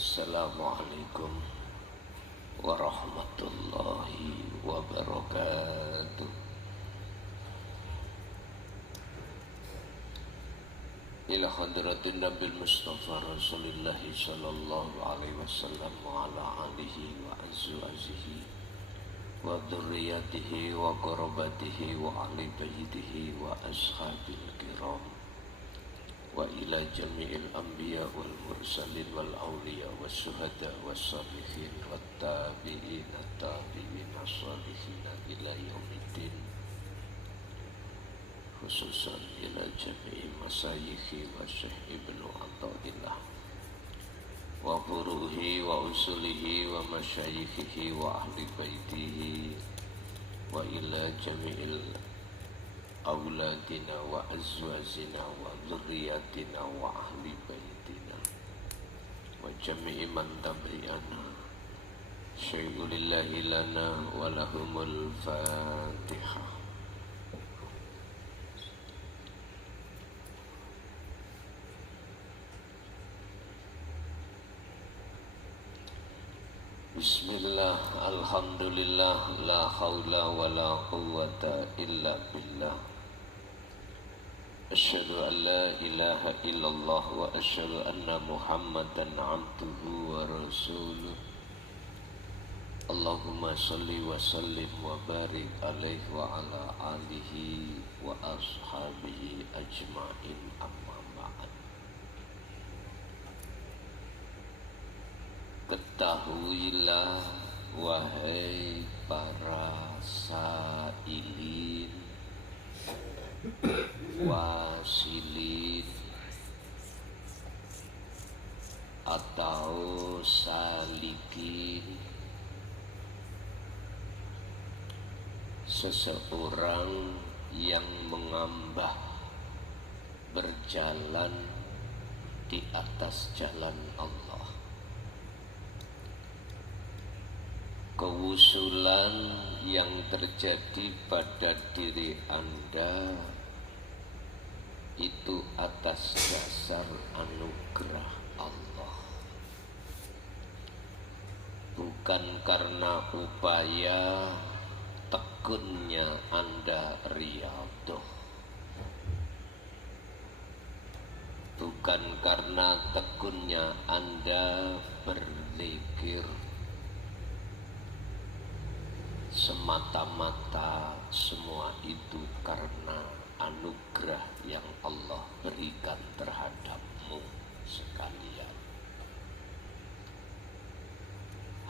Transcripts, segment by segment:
Assalamualaikum warahmatullahi wabarakatuh. Ila hadratin Nabil Mustafa Rasulillahi sallallahu alaihi wasallam wa ala alihi wa azwajihi wa dzurriyyatihi wa qarabatihi wa ahli baitihi wa ashabil kiram wa ila jami'il anbiya wal mursalin wal awliya was syuhada was salihin wat tabi'in tabi'in as-salihin ila yaumiddin, khususan ila jami'i masayikhi wa syekh ibnu Atta'illah wa furuhi wa usulihi wa masyayikhihi wa ahli baitihi wa ila jami'il auladina wa azwajina wa dzurriyyatina wa ahli baitina wa jami'i man tabi'ana syai'ulillahi lana wa lahumul fatihah. Bismillah, alhamdulillah, la hawla wa la quwwata illa billah. Asyhadu an la ilaha illallah wa asyhadu anna Muhammadan abduhu wa rasuluh. Allahumma salli wa sallim wa barik alaihi wa ala alihi wa ashabihi ajma'in, amma ba'd. Ketahuilah wahai para sailin, wasilin atau salikin, seseorang yang mengambah berjalan di atas jalan Allah. Kewusulan yang terjadi pada diri Anda itu atas dasar anugerah Allah, bukan karena upaya tekunnya Anda riyadhah, bukan karena tekunnya Anda berzikir, semata-mata semua itu karena anugerah yang Allah berikan terhadapmu sekalian.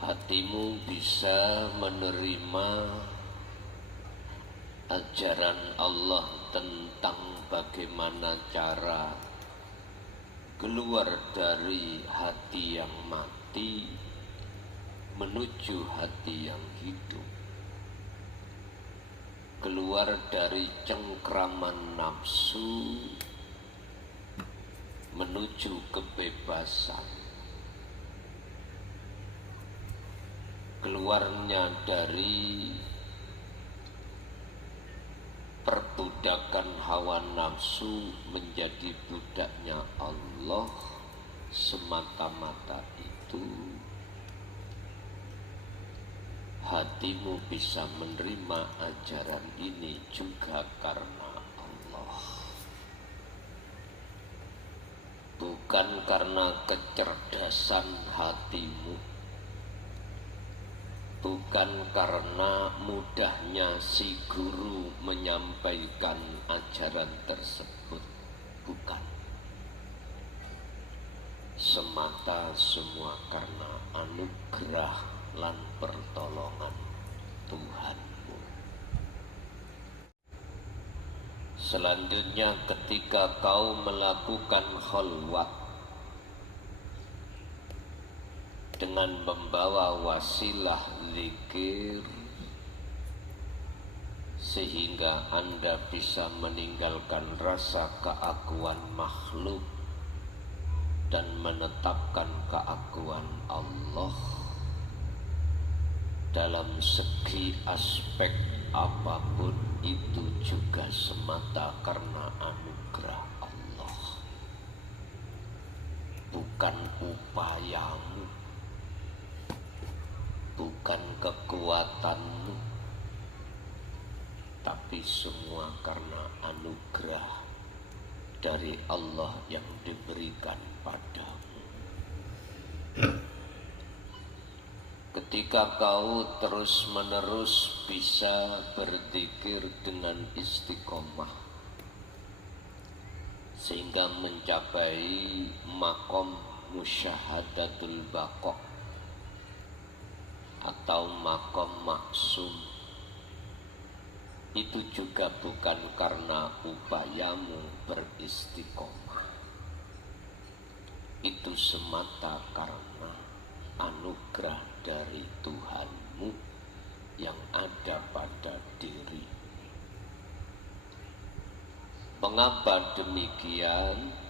Hatimu bisa menerima ajaran Allah tentang bagaimana cara keluar dari hati yang mati menuju hati yang hidup, keluar dari cengkraman nafsu menuju kebebasan, keluarnya dari perbudakan hawa nafsu menjadi budaknya Allah semata-mata itu. Hatimu bisa menerima ajaran ini juga karena Allah, bukan karena kecerdasan hatimu, bukan karena mudahnya si guru menyampaikan ajaran tersebut, bukan. Semata semua karena anugerah lan pertolongan Tuhanmu. Selanjutnya ketika kau melakukan khalwat dengan membawa wasilah zikir, sehingga Anda bisa meninggalkan rasa keakuan makhluk dan menetapkan keakuan Allah dalam segi aspek apapun, itu juga semata karena anugerah Allah, bukan bukan upayamu, bukan kekuatanmu, tapi semua karena anugerah dari Allah yang diberikan padamu. Ketika kau terus-menerus bisa berzikir dengan istiqomah sehingga mencapai makom musyahadatul baqa atau makom maksum, itu juga bukan karena upayamu beristiqomah, itu semata karena anugerah dari Tuhanmu yang ada pada diri. Mengapa demikian?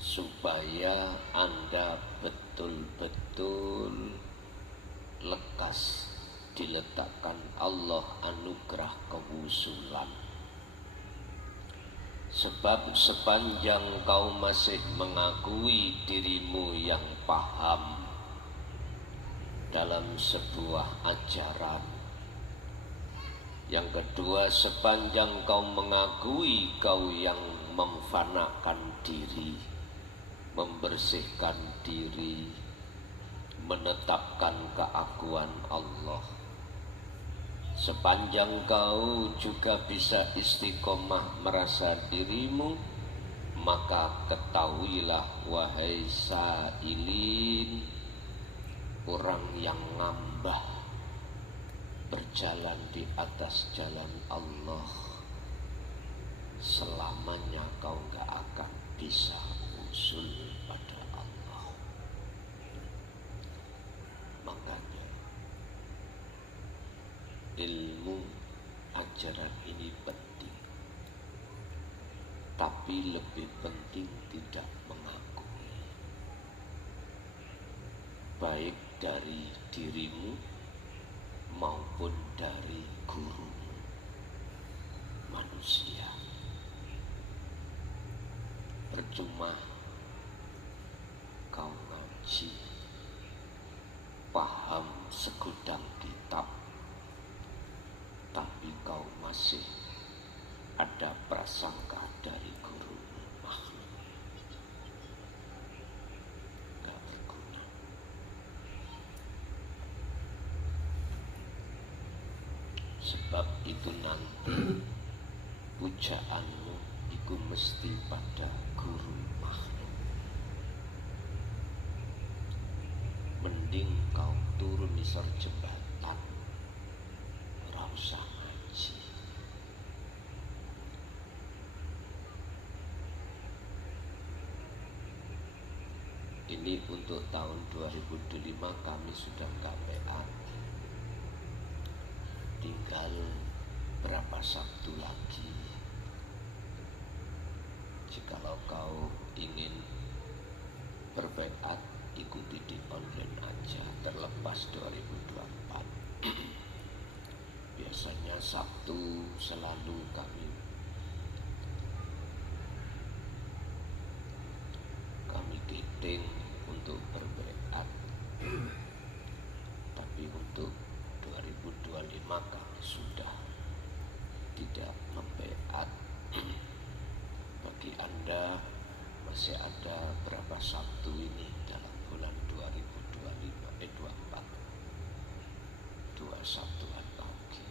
Supaya Anda betul-betul lekas diletakkan Allah anugerah kewusulan. Sebab sepanjang kau masih mengakui dirimu yang paham dalam sebuah ajaran, yang kedua, sepanjang kau mengakui kau yang memfanakan diri, membersihkan diri, menetapkan keagungan Allah, sepanjang kau juga bisa istiqomah merasa dirimu, maka ketahuilah wahai sailin, orang yang ngambah berjalan di atas jalan Allah, selamanya kau gak akan bisa usul pada Allah. Makanya ilmu ajaran ini penting, tapi lebih penting tidak mengakui, baik dari dirimu maupun dari guru manusia. Percuma kau ngaji, paham segudang kitab, tapi kau masih ada prasangka dari guru makhluk. Gak berguna. Sebab itu nanti pujaanmu itu mesti pada guru makhluk. Mending kau turun di jembatan, ora usah ngaji. Ini untuk tahun 2025 kami sudah KPA. Tinggal berapa Sabtu lagi. Jikalau kau ingin berbaiat, ikuti di online aja, terlepas 2024. Biasanya Sabtu selalu kami giting untuk berbaiat. Tapi untuk 2025 kami sudah tidak membaiat. Bagi Anda masih ada berapa Sabtu ini dalam bulan 24, 2 Sabtuan lagi.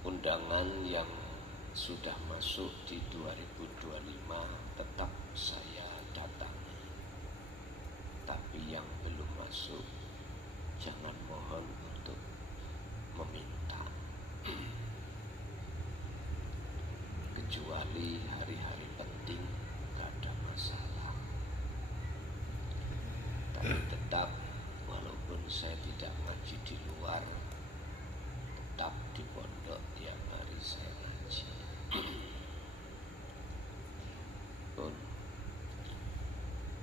Undangan yang sudah masuk di 2025 tetap saya datangi. Tapi yang belum masuk, jangan mohon untuk meminta. Kecuali hari-hari penting, gak ada masalah. Tapi tetap, walaupun saya tidak ngaji di luar, tetap di pondok tiap hari saya ngaji. Pun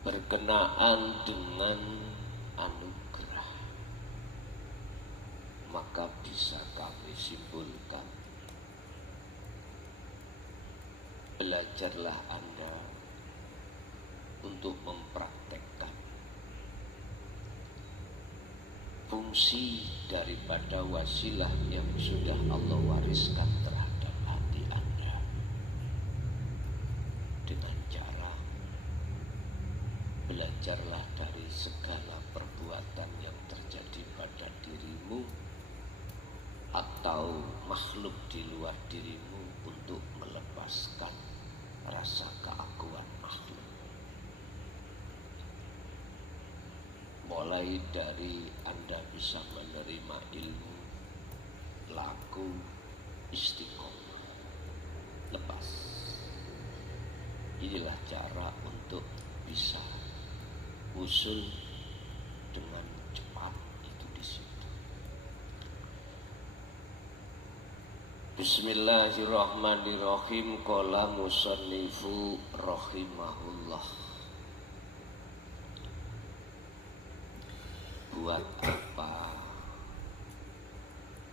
berkenaan dengan anugerah, maka bisa kami simpulkan belajarlah Anda untuk mempraktekkan fungsi daripada wasilah yang sudah Allah wariskan terhadap hati Anda dengan cara belajarlah dari segala perbuatan yang terjadi pada dirimu atau makhluk di luar dirimu untuk melepaskan rasa keakuan makhluk. Mulai dari Anda bisa menerima ilmu, laku, istiqomah, lepas. Inilah cara untuk bisa usul dengan cepat itu di situ. Bismillahirrahmanirrahim. Qala musannifu rahimahullah. Buat apa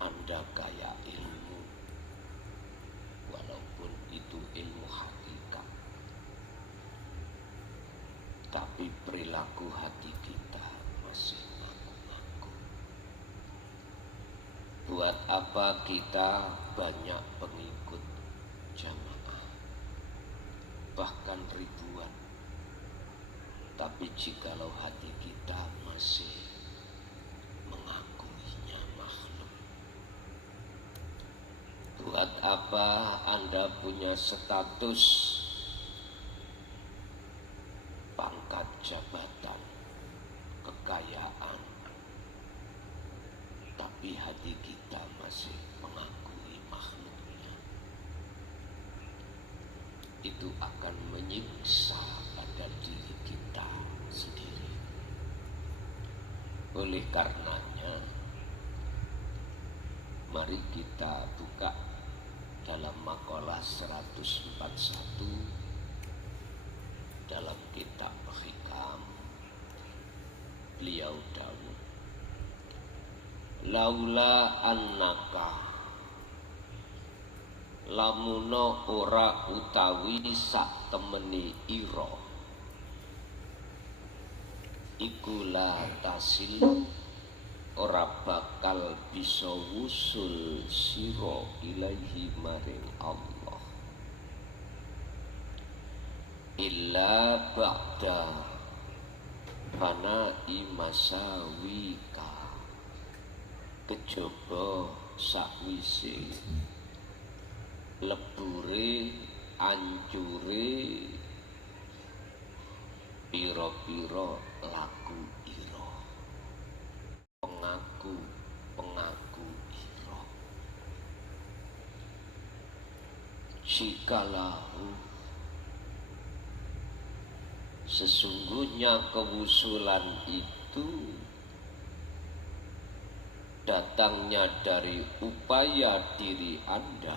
Anda kaya ilmu, walaupun itu ilmu hakikat, tapi perilaku hati kita masih ngaku-ngaku. Buat apa kita banyak pengikut jamaah, bahkan ribuan, tapi jikalau hati kita masih mengakuinya makhluk. Buat apa Anda punya status, pangkat jabatan, kekayaan, tapi hati kita masih mengakui makhluknya? Itu akan menyiksa pada diri kita sendiri. Oleh karenanya, mari kita buka dalam makalah 141 dalam kitab Hikam. Beliau dawuh, laula annaka, lamuno ora utawi sak temeni ira, iku la tasil, ora bakal bisa wusul sira ilaihi maring Allah, illa ba'da fana'i masawika, kejaba sakwise lebure ancure pira-pira laku ira, pengaku ira. Jikalau sesungguhnya kewusulan itu datangnya dari upaya diri Anda,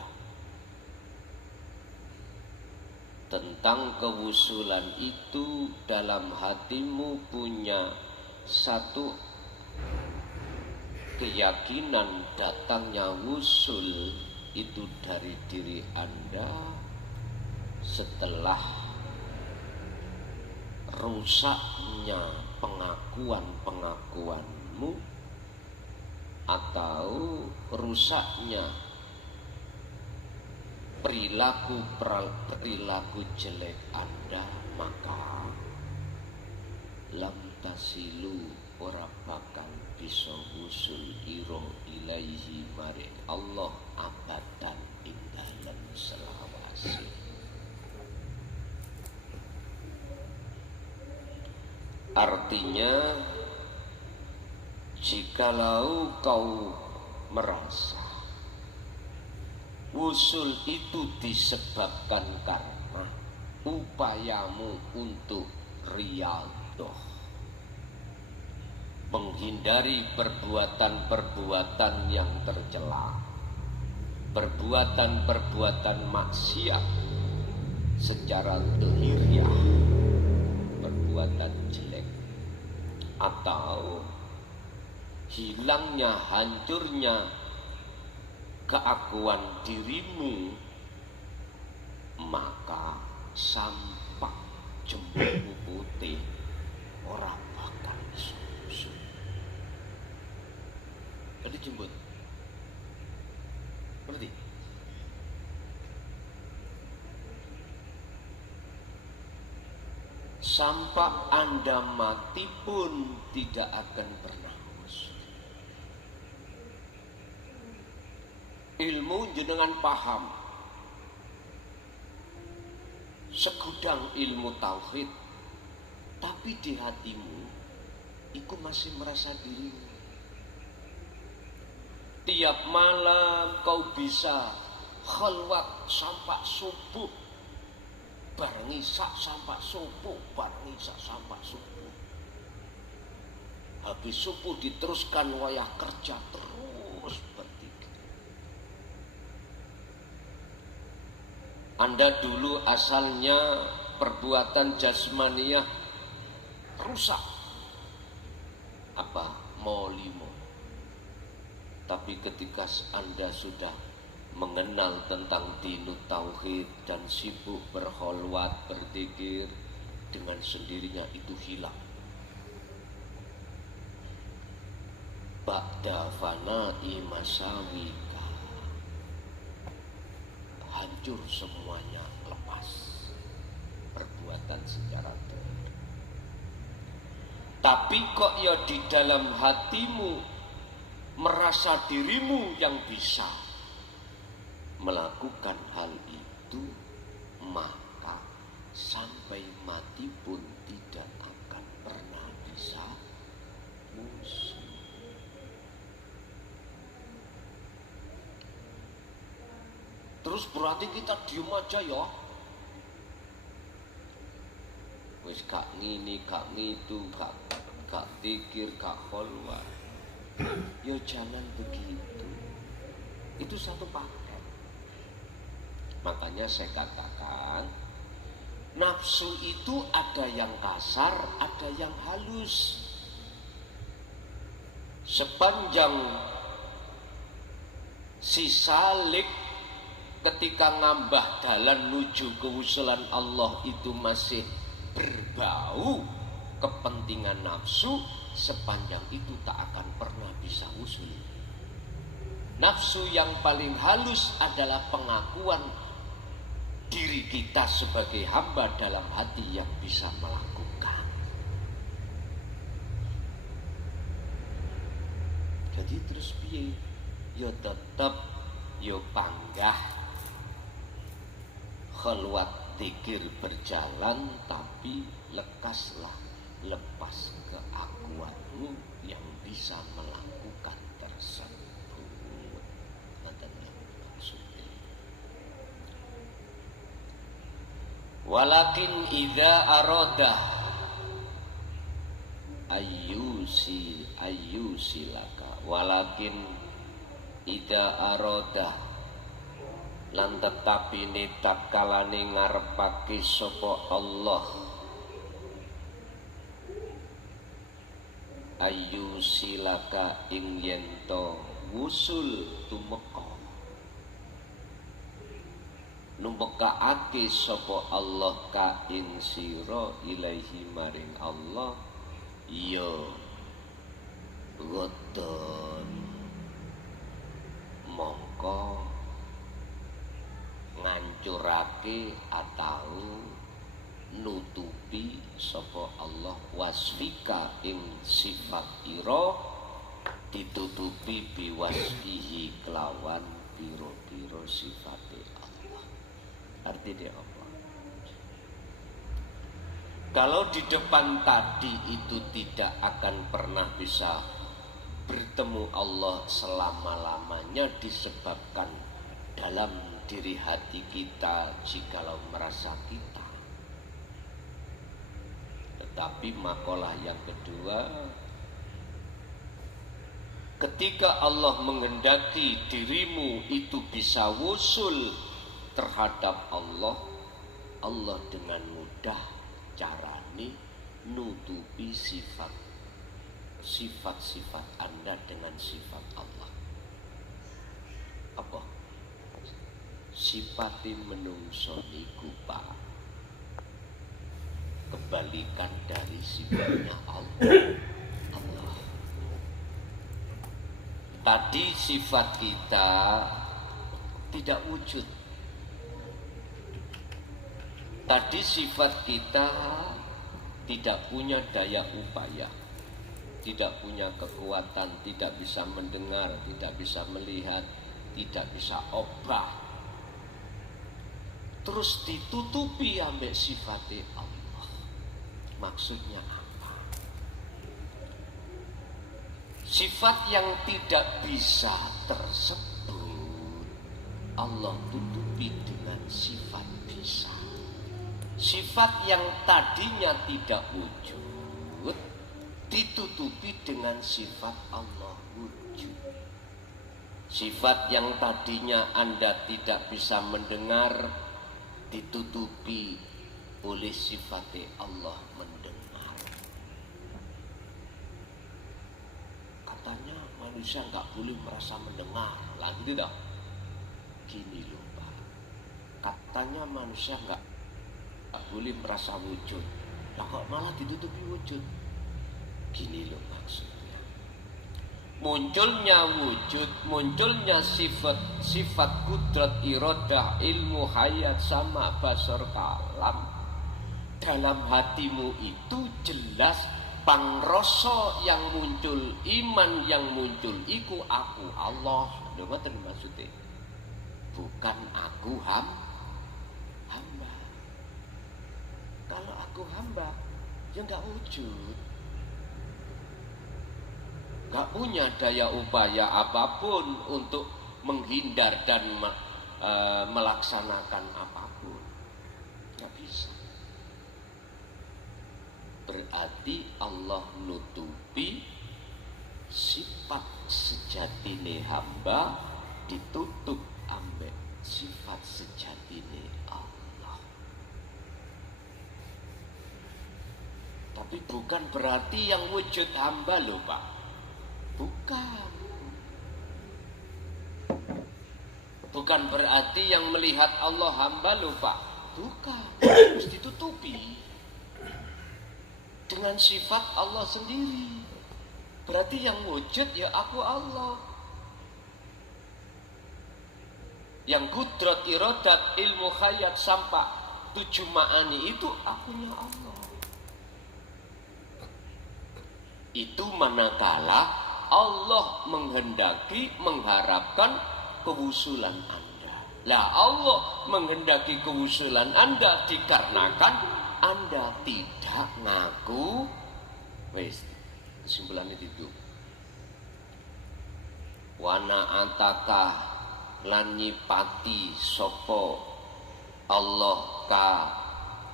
tentang kewusulan itu dalam hatimu punya satu keyakinan datangnya wusul itu dari diri Anda setelah rusaknya pengakuan-pengakuanmu atau rusaknya perilaku jelek Anda, maka lam tasilu, ora bakal bisa wusul ira ilaihi maring Allah abadan ing dalem selawase. Artinya, jikalau kau merasa wusul itu disebabkan karena upayamu untuk riyadhah, menghindari perbuatan-perbuatan yang tercela, perbuatan-perbuatan maksiat secara lahiriah, perbuatan jelek, atau hilangnya, hancurnya keakuan dirimu, maka sampak jembut putih ora bakal iso. Jadi jembut. Ngerti? Sampai Anda mati pun tidak akan pernah haus. Ilmu jenengan paham. Segudang ilmu tauhid, tapi di hatimu iku masih merasa dirimu. Tiap malam kau bisa khalwat sampai subuh, bareng isak sampai subuh, bareng isak sampai subuh. Habis subuh diteruskan wayah kerja terus berpikir. Anda dulu asalnya perbuatan jasmaniah rusak. Apa? Molimo. Tapi ketika Anda sudah mengenal tentang dinut tauhid dan sibuk berkholwat, berzikir, dengan sendirinya itu hilang. Ba'da fana'i masawika, hancur semuanya, lepas perbuatan secara teori. Tapi kok ya di dalam hatimu merasa dirimu yang bisa melakukan hal itu, maka sampai mati pun tidak akan pernah bisa musuh. Terus berarti kita diem aja ya, wis gak ngini, gak ngitu, gak tikir, gak kholwat. Ya jangan begitu. Itu satu paket. Makanya saya katakan, nafsu itu ada yang kasar, ada yang halus. Sepanjang si salik ketika ngambah dalan nuju kewusulan Allah itu masih berbau kepentingan nafsu, sepanjang itu tak akan pernah bisa usul. Nafsu yang paling halus adalah pengakuan diri kita sebagai hamba dalam hati yang bisa melakukan. Jadi terus piye? Yo tetap yo panggah khalwat zikir berjalan, tapi lekaslah, lepas keakuanmu yang bisa melakukan tersebut. Maksudnya, walakin idza arada ayyusilaka, walakin idza arada, lan tetapi nitak kalane ngarepake sapa Allah ayu silaka ing yento wusul tumeka, numbekaake sapa Allah ka ing sira ilaahi maring Allah, ya godon mongko ngancurake atau nutupi sapa Allah wasfika ing sifat ira, ditutupi biwasfihi kelawan piro-piro sifate Allah. Artinya apa? Kalau di depan tadi itu tidak akan pernah bisa bertemu Allah selama-lamanya disebabkan dalam diri hati kita jikalau merasa kita. Tetapi makalah yang kedua, ketika Allah menghendaki dirimu itu bisa wusul terhadap Allah, Allah dengan mudah carane nutupi sifat-sifat Anda dengan sifat Allah. Apa? Sifati menungso niku Pak kebalikan dari sifatnya Allah. Tadi sifat kita tidak wujud. Tadi sifat kita tidak punya daya upaya, tidak punya kekuatan, tidak bisa mendengar, tidak bisa melihat, tidak bisa obah. Terus ditutupi ambek sifatnya Allah. Maksudnya apa? Sifat yang tidak bisa tersebut Allah tutupi dengan sifat bisa. Sifat yang tadinya tidak wujud ditutupi dengan sifat Allah wujud. Sifat yang tadinya Anda tidak bisa mendengar ditutupi oleh sifat Allah mendengar. Katanya manusia nggak boleh merasa mendengar, lagi tidak? Gini loh Pak, katanya manusia nggak boleh merasa wujud, lah kok malah ditutupi wujud? Gini loh maksudnya. Munculnya wujud, munculnya sifat kudrat, iradah, ilmu, hayat, sama, basar, kalam dalam hatimu itu jelas pangrasa yang muncul, iman yang muncul iku aku Allah. Lho ngoten maksudnya. Bukan aku hamba. Kalau aku hamba ya enggak wujud. Gak punya daya upaya apapun untuk menghindar dan melaksanakan apapun. Gak bisa. Berarti Allah nutupi sifat sejatine hamba, ditutup ambek sifat sejatine Allah. Tapi bukan berarti yang wujud hamba loh Pak. Bukan. Bukan berarti yang melihat Allah hamba loh Pak. Bukan. Harus ditutupi dengan sifat Allah sendiri. Berarti yang wujud ya aku Allah. Yang kudrat, iradat, ilmu, hayat, sampai 7 ma'ani itu akunya Allah. Itu manakala Allah menghendaki, mengharapkan kewusulan Anda. Lah Allah menghendaki kewusulan Anda dikarenakan Anda tidak ngaku. Wes, kesimpulannya itu. Wana antaka lan nyipati sapa Allah ka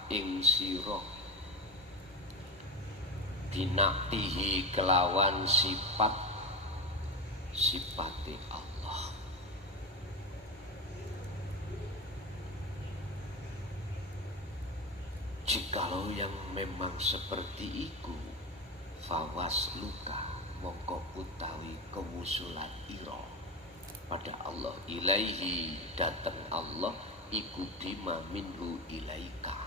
ing sira dinaktihi kelawan sifate Allah. Jikalau yang memang seperti itu, fawas luka mongko utawi kewusulan ira pada Allah, ilaihi dateng Allah iku bima minhu ilaika,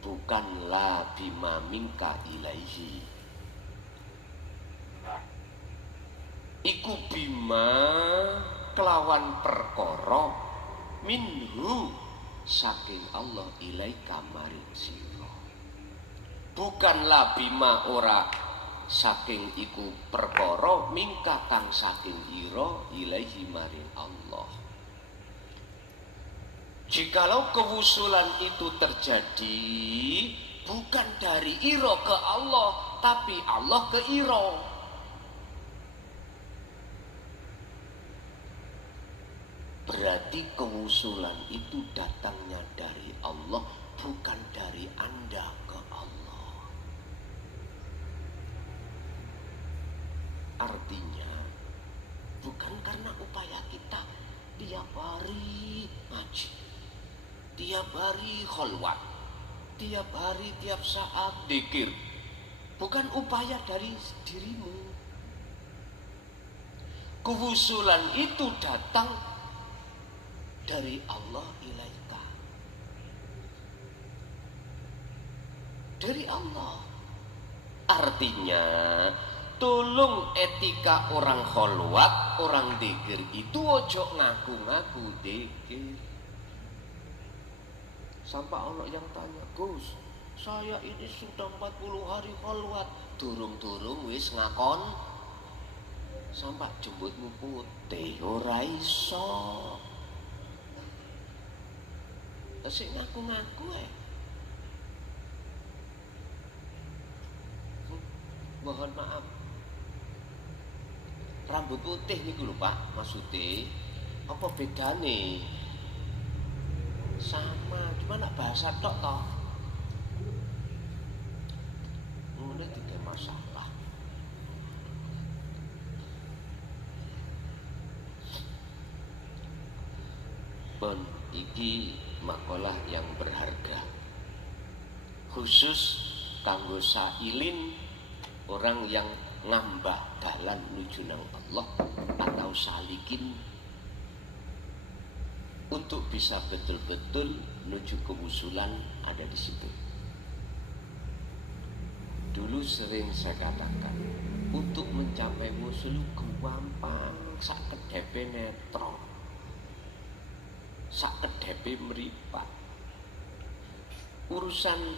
bukanlah bima minka ilaihi. Iku bima kelawan perkara minhu saking Allah ilaika maring sira. Bukanlah bima ora saking iku perkara mingka kang saking ira ilaihi maring Allah. Jikalau kewusulan itu terjadi bukan dari ira ke Allah, tapi Allah ke ira. Berarti kewusulan itu datangnya dari Allah, bukan dari Anda ke Allah. Artinya bukan karena upaya kita tiap hari ngaji, tiap hari kholwat, tiap hari tiap saat dzikir. Bukan upaya dari dirimu. Kewusulan itu datang dari Allah ilaika. dari Allah. Artinya tolong etika orang kholwat, orang dikir itu ojo ngaku-ngaku dikir. Sampai orang yang tanya, Gus, saya ini sudah 40 hari kholwat, turung-turung wis ngakon. Sampai jembutmu putih, ora iso. Asik ngaku-ngaku mohon maaf. Rambut putih niku lho Pak, maksudnya apa bedane? Sama, cuma nak bahasa tok toh. Mulai tidak masalah. Pun iki makalah yang berharga. Khusus kanggo sailin orang yang ngambah dalan nuju nang Allah atau salikin untuk bisa betul-betul menuju kewusulan ada di situ. Dulu sering saya katakan, untuk mencapai wusul gampang, sak kedepe netro, sak kedepe meripat. Urusan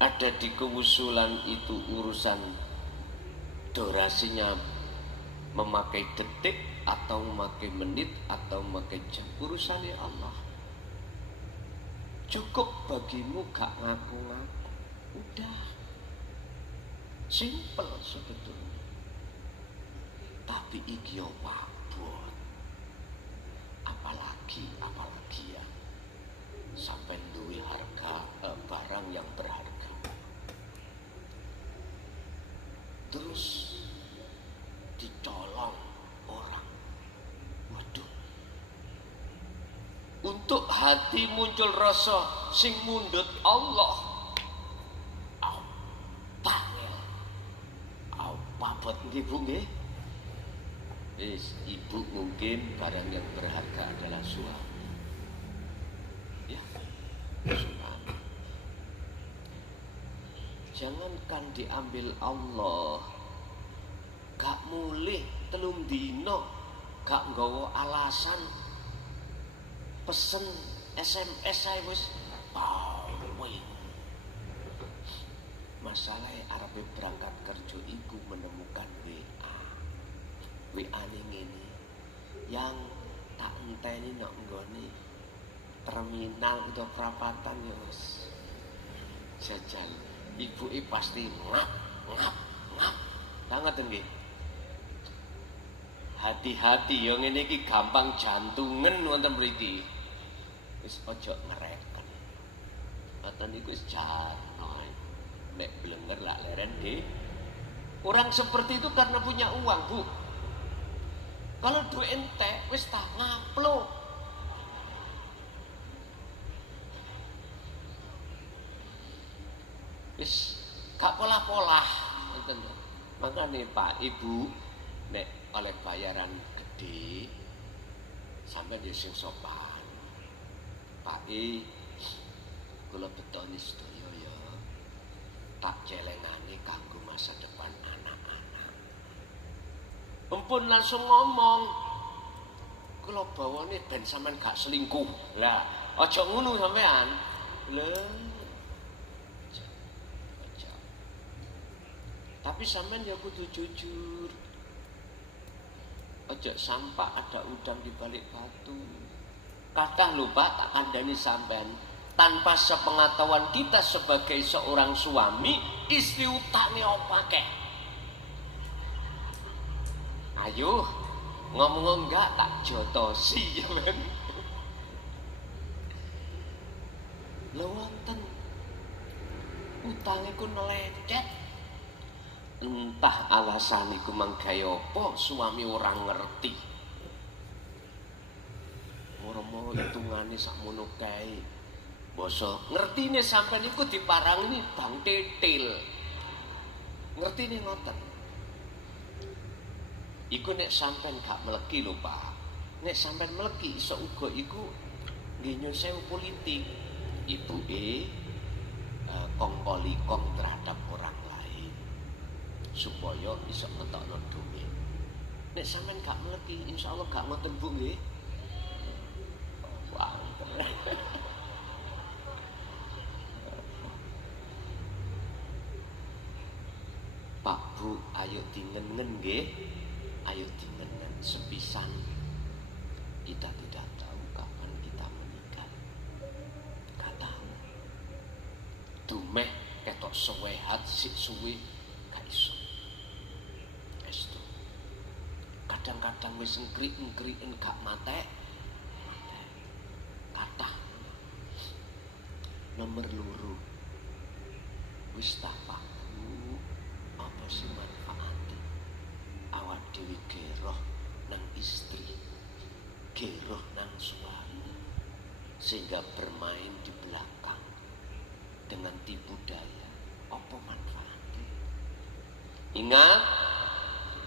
ada di kewusulan itu urusan durasinya memakai detik atau memakai menit atau memakai jam, urusannya Allah. Cukup bagimu gak ngaku-ngaku, udah simple sebetulnya. Tapi iki yo wabot, apalagi ya sampai duwe harga barang yang berharga. Terus dicolong orang. Waduh. Untuk hati muncul rasa sing mundut Allah. Apa nggih Bu nggih? Ibu mungkin barang yang berharga adalah suami. Ya. Suami. Jangankan diambil Allah, gak mulih telung dino, gak nggawa alasan pesen SMS saya wis pawing. Masalahnya arep berangkat kerja iku menemukan WA ini yang tak enteni nok nggone terminal atau perapatan ya wis jajan. Ibu pasti ngap banget nggih. Hati-hati yang ngene iki gampang jantungan wonten mriki. Wis aja ngereken. Ngoten niku wis jano. Nek blenger lak leren nggih. Orang seperti itu karena punya uang, Bu. Kalau duit entek wis tak ngaplo. Wis gak pola-pola ngoten. Makane Pak Ibu nek oleh bayaran gede sampai di sing sopan. Pak kula betoni sedaya ya. Tak celengane kanggo masa depan anak-anak. Empun langsung ngomong. Kula bawane ben sampean gak selingkuh. Lah, aja ngono sampean. Lha tapi sampean ya kudu jujur. Ojo sampah ada udang di balik batu. Kathah lho Pak, tak kandhani sampean. Tanpa sepengetahuan kita sebagai seorang suami, istri utangnya opakeh. Ayo, ngomong enggak tak jotosi ya kan. Lha wonten utange ku nelecet. Entah alasan iku manggawe apa suami orang ngerti. Ora mau hitungane sakmono kae. Basa ngertine sampean iku diparangi Bang Titil. Ngertine ngoten. Iku nek sampean gak meleki lho Pak. Nek sampean meleki iso uga iku nggih nyun sewu politik. Ibuke kong kali kong terhadap orang lain supaya bisa ngetokno duit. Nek sampean gak mleki insyaallah gak ngoten Bu nggih. Wah. Pak Bu, ayo dingengen nggih. Ayo dingengen sepisan. Kita tidak tahu kapan kita menikah. Gak tahu. Dumeh ketok sewehat sik suwe gak iso. Estu. Kadang-kadang wis engkrik-engkriken gak matek. Kathah. Nomor loro. Wis tak Pak. Apa sih manfaatnya? Awak dhewe geroh nang istri, geroh nang suami, sehingga bermain di belakang dengan tipu daya. Apa manfaatnya? Ingat,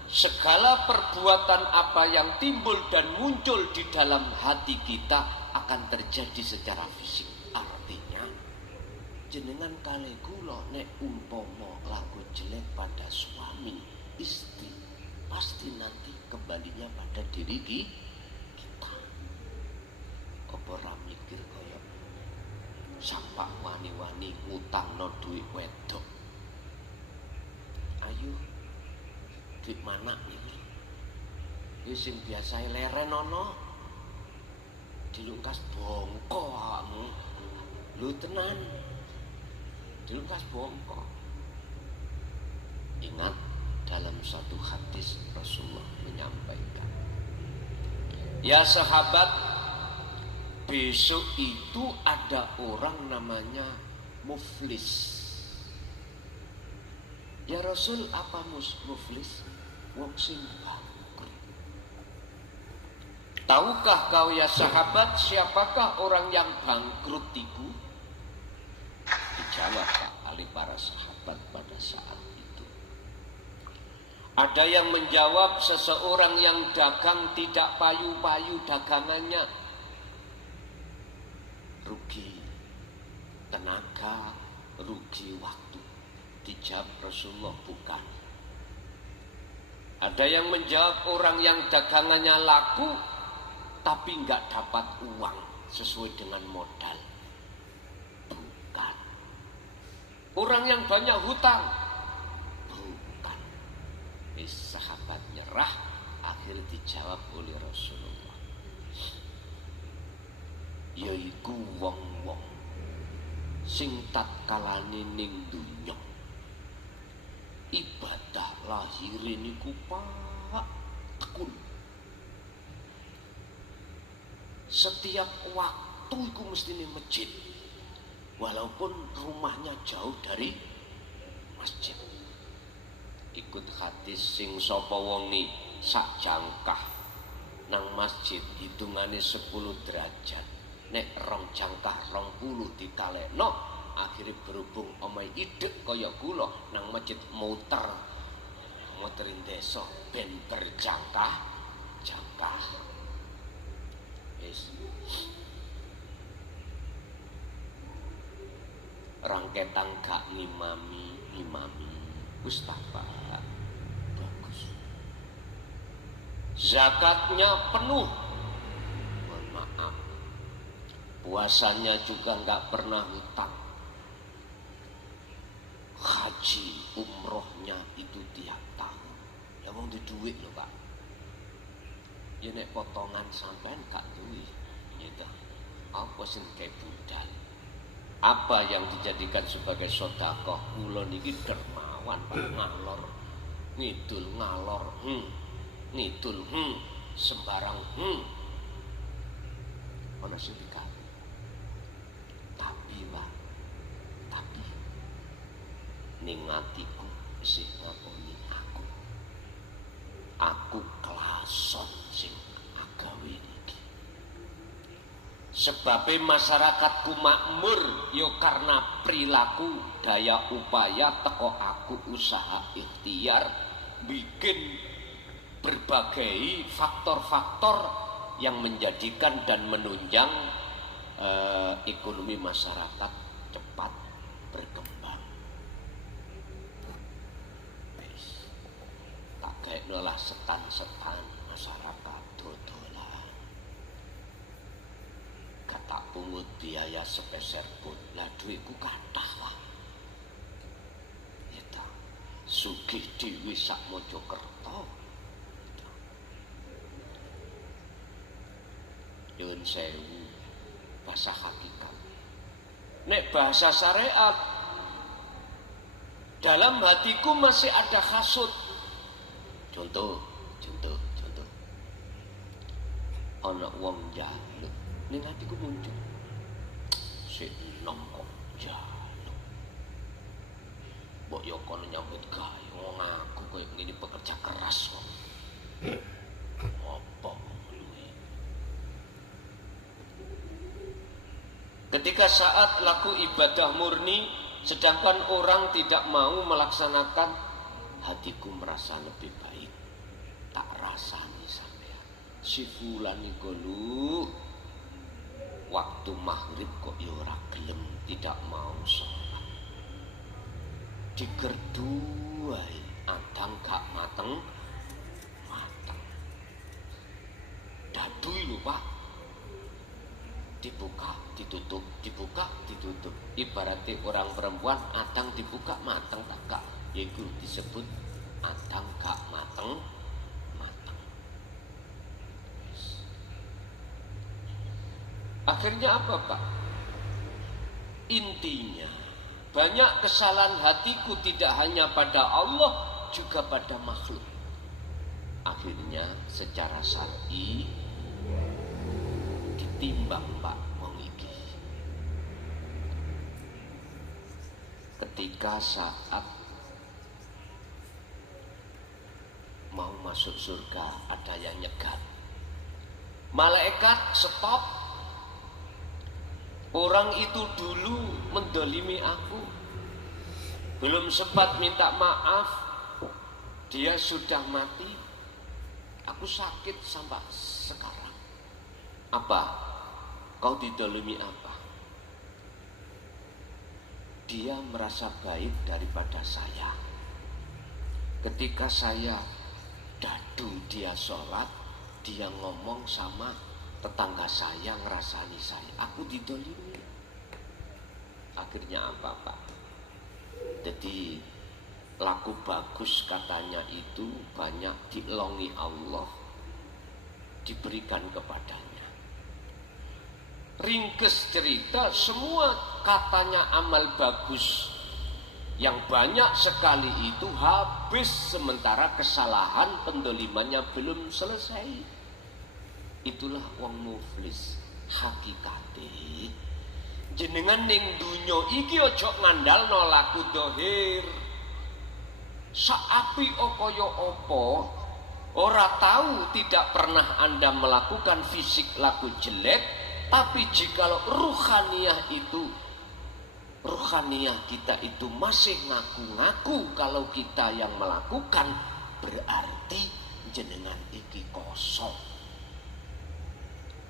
segala perbuatan apa yang timbul dan muncul di dalam hati kita akan terjadi secara fisik. Artinya, jenengan kali kula nek umpama laku jelek pada suami istri, pasti nanti kembalinya pada diri kita. Apa ora mikir kaya sampak wani-wani ngutangno duit wedok. Ayo duit mana iki? Wis sing biasae leren ana. Dilungkas bongko awakmu. Lho tenan. Dilungkas bongko. Ingat, dalam satu hadis Rasulullah menyampaikan, ya sahabat, besok itu ada orang namanya muflis. Ya Rasul, apa muflis? Wong sing bangkrut. Tahukah kau ya sahabat, siapakah orang yang bangkrut itu? Dijawab Pak oleh para sahabat pada saat itu. Ada yang menjawab seseorang yang dagang tidak payu-payu dagangannya, rugi tenaga, rugi waktu. Dijawab Rasulullah, bukan. Ada yang menjawab orang yang dagangannya laku tapi nggak dapat uang sesuai dengan modal. Bukan. Orang yang banyak hutang. Bukan. Sahabat nyerah, akhirnya dijawab oleh Rasulullah. Yaiku wong-wong sing tatkalane ning dunya ibadah lahire niku Pak tekun. Setiap waktu iku mesti ning masjid. Walaupun rumahnya jauh dari masjid. Ikut hadis sing sapa wonge sak jangkah nang masjid hitungane 10 derajat. Nek rong jangkah 20 ditalekno, akhirnya berhubung omahe idek kaya kula nang masjid muterin desa ben berjangkah-jangkah. Wis. Rangketan gak ngimami Mustafa bagus. Zakatnya penuh. Mohon maaf. Puasanya juga gak pernah hutang. Haji umrohnya itu tiap tahun. Ya wong di duit lho Pak. Ya nek potongan sampean gak duit. Gitu. Apa sing kayak budal? Apa yang dijadikan sebagai sedekah? Kula niki dermawan Pak, ngalor ngidul ngalor ngidul sembarang ana sing dikali. Tapi Pak, tapi ning atiku isih ngakoni aku klason sing agawe niki. Sebabnya masyarakatku makmur yo karena perilaku daya upaya teko aku usaha ikhtiar bikin berbagai faktor-faktor yang menjadikan dan menunjang ekonomi masyarakat cepat berkembang. nolah setan-setan masyarakat dodolan. Kata pungut biaya sepeser pun, lah duitku kathah lah. Itu sugih dhewe sak Mojokerto. Nyuwun sewu, bahasa hakikat. Nek bahasa syariat, dalam hatiku masih ada hasud. Contoh. Ana wong njaluk, ning hatiku muncul. Sik enom kok njaluk. Mbok yo kono nyambut gawe, wong aku koyo ngene pekerja keras kok. Apa kuwi? Ketika saat laku ibadah murni, sedangkan orang tidak mau melaksanakan, hatiku merasa lebih baik. Tak rasani sampean. Si fulan iku lu waktu maghrib kok ya ora gelem, tidak mau sholat. Digerdu wae, adang gak mateng. Dadu lho Pak. Dibuka, ditutup, dibuka, ditutup. Ibaratnya orang perempuan adang dibuka mateng tak gak, yaitu disebut adang gak mateng. Akhirnya apa Pak? Intinya banyak kesalahan hatiku tidak hanya pada Allah, juga pada makhluk. Akhirnya secara syar'i ditimbang Pak mengiki. Ketika saat mau masuk surga ada yang nyegat, malaikat stop. Orang itu dulu mendolimi aku, belum sempat minta maaf, dia sudah mati. Aku sakit sampai sekarang. Apa? Kau didolimi apa? Dia merasa baik daripada saya. Ketika saya dadu dia sholat, dia ngomong sama tetangga saya, ngerasani saya, aku didolimi. Akhirnya apa Pak? Jadi laku bagus katanya itu banyak dielongi Allah, diberikan kepadanya. Ringkes cerita, semua katanya amal bagus yang banyak sekali itu habis, sementara kesalahan pendolimannya belum selesai. Itulah wong muflis hakikate. Jenengan ning dunya iki aja ngandalno laku dohir. Saapi kaya apa, ora tahu tidak pernah Anda melakukan fisik laku jelek, tapi jikalau ruhaniyah kita itu masih ngaku-ngaku kalau kita yang melakukan, berarti jenengan iki kosong.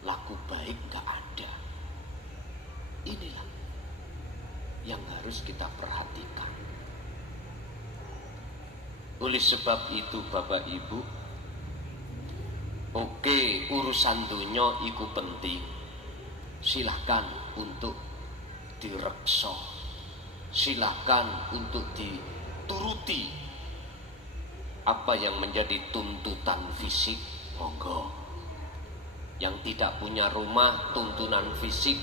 Laku baik gak ada. Inilah yang harus kita perhatikan. Oleh sebab itu Bapak Ibu, oke, urusan dunia itu penting. Silahkan untuk direksa, silahkan untuk dituruti. Apa yang menjadi tuntutan fisik, monggo. Yang tidak punya rumah, tuntunan fisik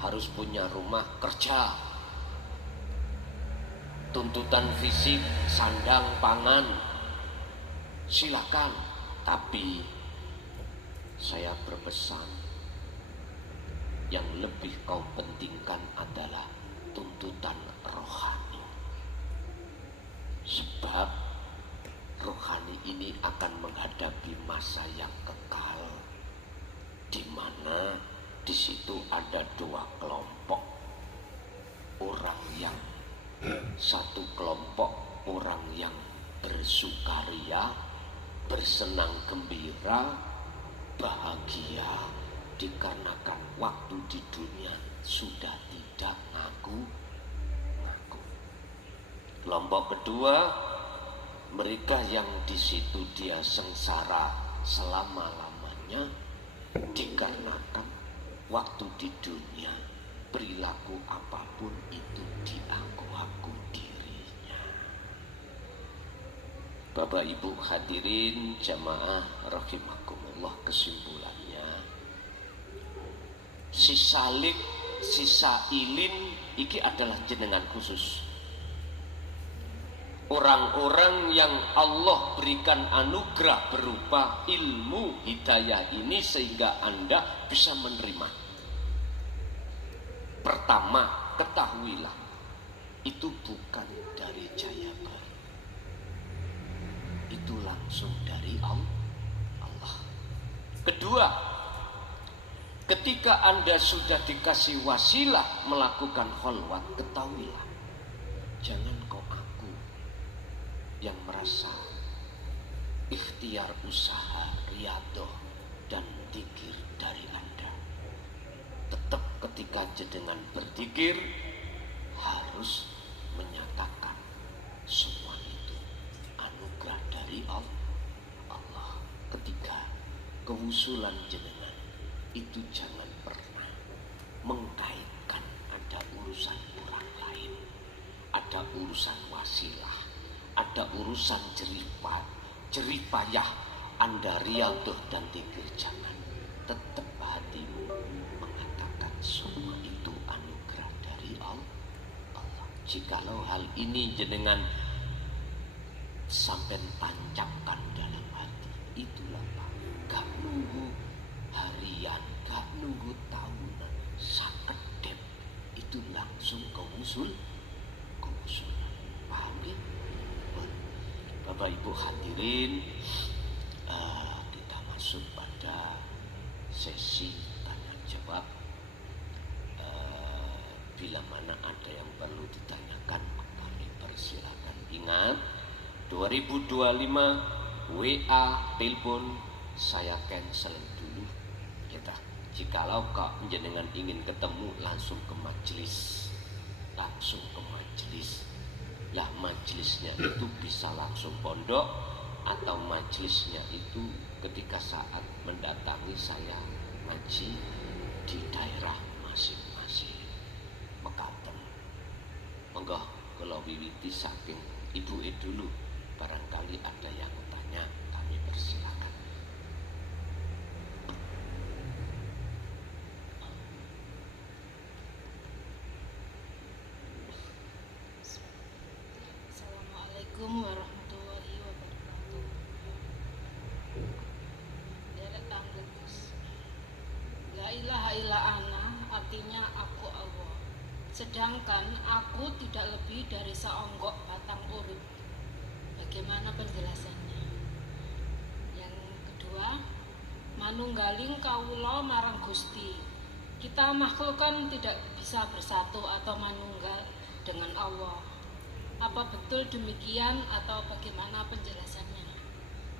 harus punya rumah kerja. Tuntutan fisik, sandang, pangan, silakan. Tapi saya berpesan, yang lebih kau pentingkan adalah tuntutan rohani. Sebab rohani ini akan menghadapi masa yang kekal, di mana di situ ada dua kelompok orang. Yang satu kelompok orang yang bersukaria, bersenang gembira, bahagia dikarenakan waktu di dunia sudah tidak ngaku. Kelompok kedua mereka yang di situ dia sengsara selama-lamanya dikarenakan waktu di dunia perilaku apapun itu diaku-aku dirinya. Bapak Ibu hadirin jamaah rahimakumullah, kesimpulannya si salik, si sailin iki adalah jenengan khusus. Orang-orang yang Allah berikan anugerah berupa ilmu hidayah ini sehingga Anda bisa menerima. Pertama, ketahuilah itu bukan dari Jayabar, itu langsung dari Allah. Kedua, ketika Anda sudah dikasih wasilah melakukan kholwat, ketahuilah jangan kau aku yang merasa ikhtiar usaha, riadoh dan dzikir dari Anda. Tetap ketika jenengan berzikir harus menyatakan semua itu anugerah dari Allah. Ketiga, kewusulan jenengan itu jangan pernah mengkaitkan ada urusan orang lain, ada urusan wasilah, ada urusan jeripayah Anda riadoh dan dzikir. Jangan, tetap hatimu mengatakan semua itu anugerah dari Allah. Jikalau hal ini jenengan sampai tancapkan dalam hati, itulah Pak, gak nunggu harian, gak nunggu tahunan, sakedep itu langsung kewusulan. Paham ya? Bapak Ibu hadirin, kita masuk pada sesi tanya jawab. Bila mana ada yang perlu ditanyakan, kami persilakan. Ingat, 2025 WA, telepon saya cancel dulu. Kita, jikalau kau jenengan ingin ketemu langsung ke majelis, lah majelisnya itu bisa langsung pondok atau majelisnya itu ketika saat mendatangi saya ngaji di daerah masing-masing. Mekaten monggo kula wiwiti saking ibu dulu, barangkali ada yang tanya, kami persilakan. Assalamualaikum warahmatullahi wabarakatuh. Derek Anggus. La ilaha illa ana artinya aku Allah. Sedangkan aku tidak lebih dari seonggok batang urip. Bagaimana penjelasannya? Yang kedua, manunggaling kawula marang Gusti. Kita makhluk kan tidak bisa bersatu atau manunggal dengan Allah. Apa betul demikian atau bagaimana penjelasannya?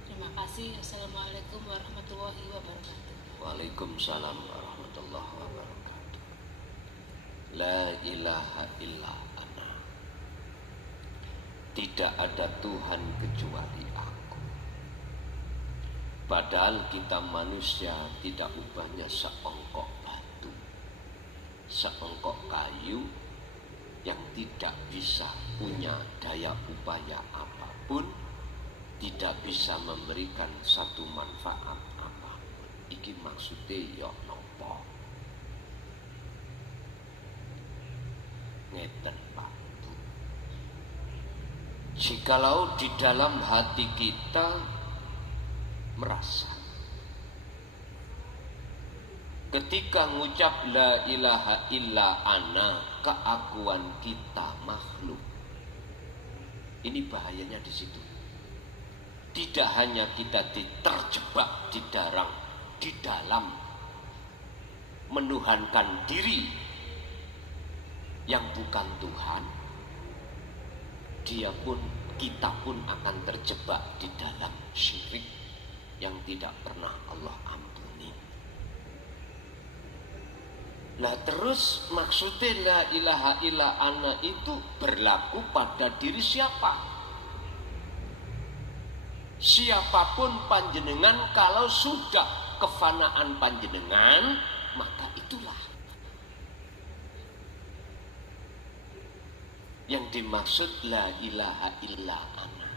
Terima kasih. Assalamualaikum warahmatullahi wabarakatuh. Waalaikumsalam warahmatullahi wabarakatuh. La ilaha illa ana. Tidak ada Tuhan kecuali aku. Padahal kita manusia tidak ubahnya seongkok batu, seongkok kayu yang tidak bisa punya daya upaya apapun, tidak bisa memberikan satu manfaat apapun. Iki maksudnya ya nopo ngeten Pak Bu. Jikalau di dalam hati kita merasa ketika ngucap la ilaha illa ana, keakuan kita makhluk. Ini bahayanya di situ. Tidak hanya kita terjebak di dalam menuhankan diri yang bukan Tuhan, kita pun akan terjebak di dalam syirik yang tidak pernah Allah ampuni. Nah terus maksudnya la ilaha illa ana itu berlaku pada diri siapa? siapapun panjenengan, kalau sudah kefanaan panjenengan, maka itulah yang dimaksud la ilaha illa ana.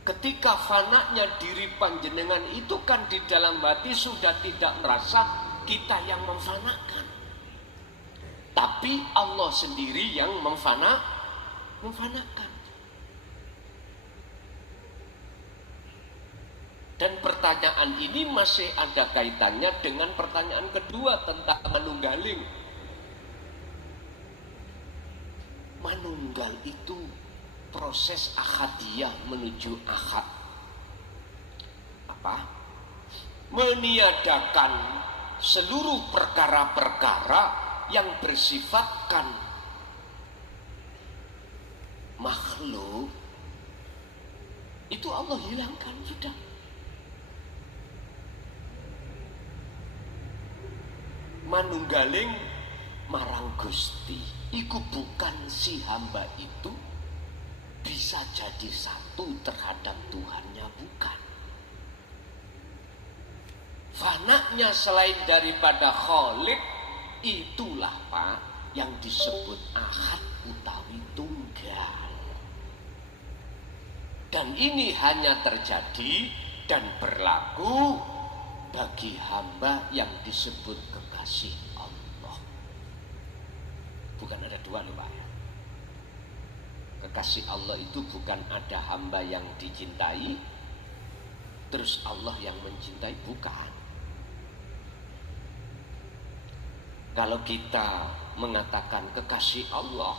Ketika fananya diri panjenengan itu kan di dalam hati sudah tidak merasa kita yang memfanakan, tapi Allah sendiri yang memfanakan. Dan pertanyaan ini masih ada kaitannya dengan pertanyaan kedua tentang manunggaling. Manunggal itu proses ahadiyah menuju ahad. Apa? Meniadakan seluruh perkara-perkara yang bersifatkan makhluk, itu Allah hilangkan sudah. Manunggaling marang Gusti iku bukan si hamba itu bisa jadi satu terhadap Tuhannya, bukan. Fananya selain daripada Khalik, itulah Pak yang disebut ahad utawi tunggal. Dan ini hanya terjadi dan berlaku bagi hamba yang disebut kekasih Allah. Bukan ada dua loh Pak. Kekasih Allah itu bukan ada hamba yang dicintai terus Allah yang mencintai, bukan. Kalau kita mengatakan kekasih Allah,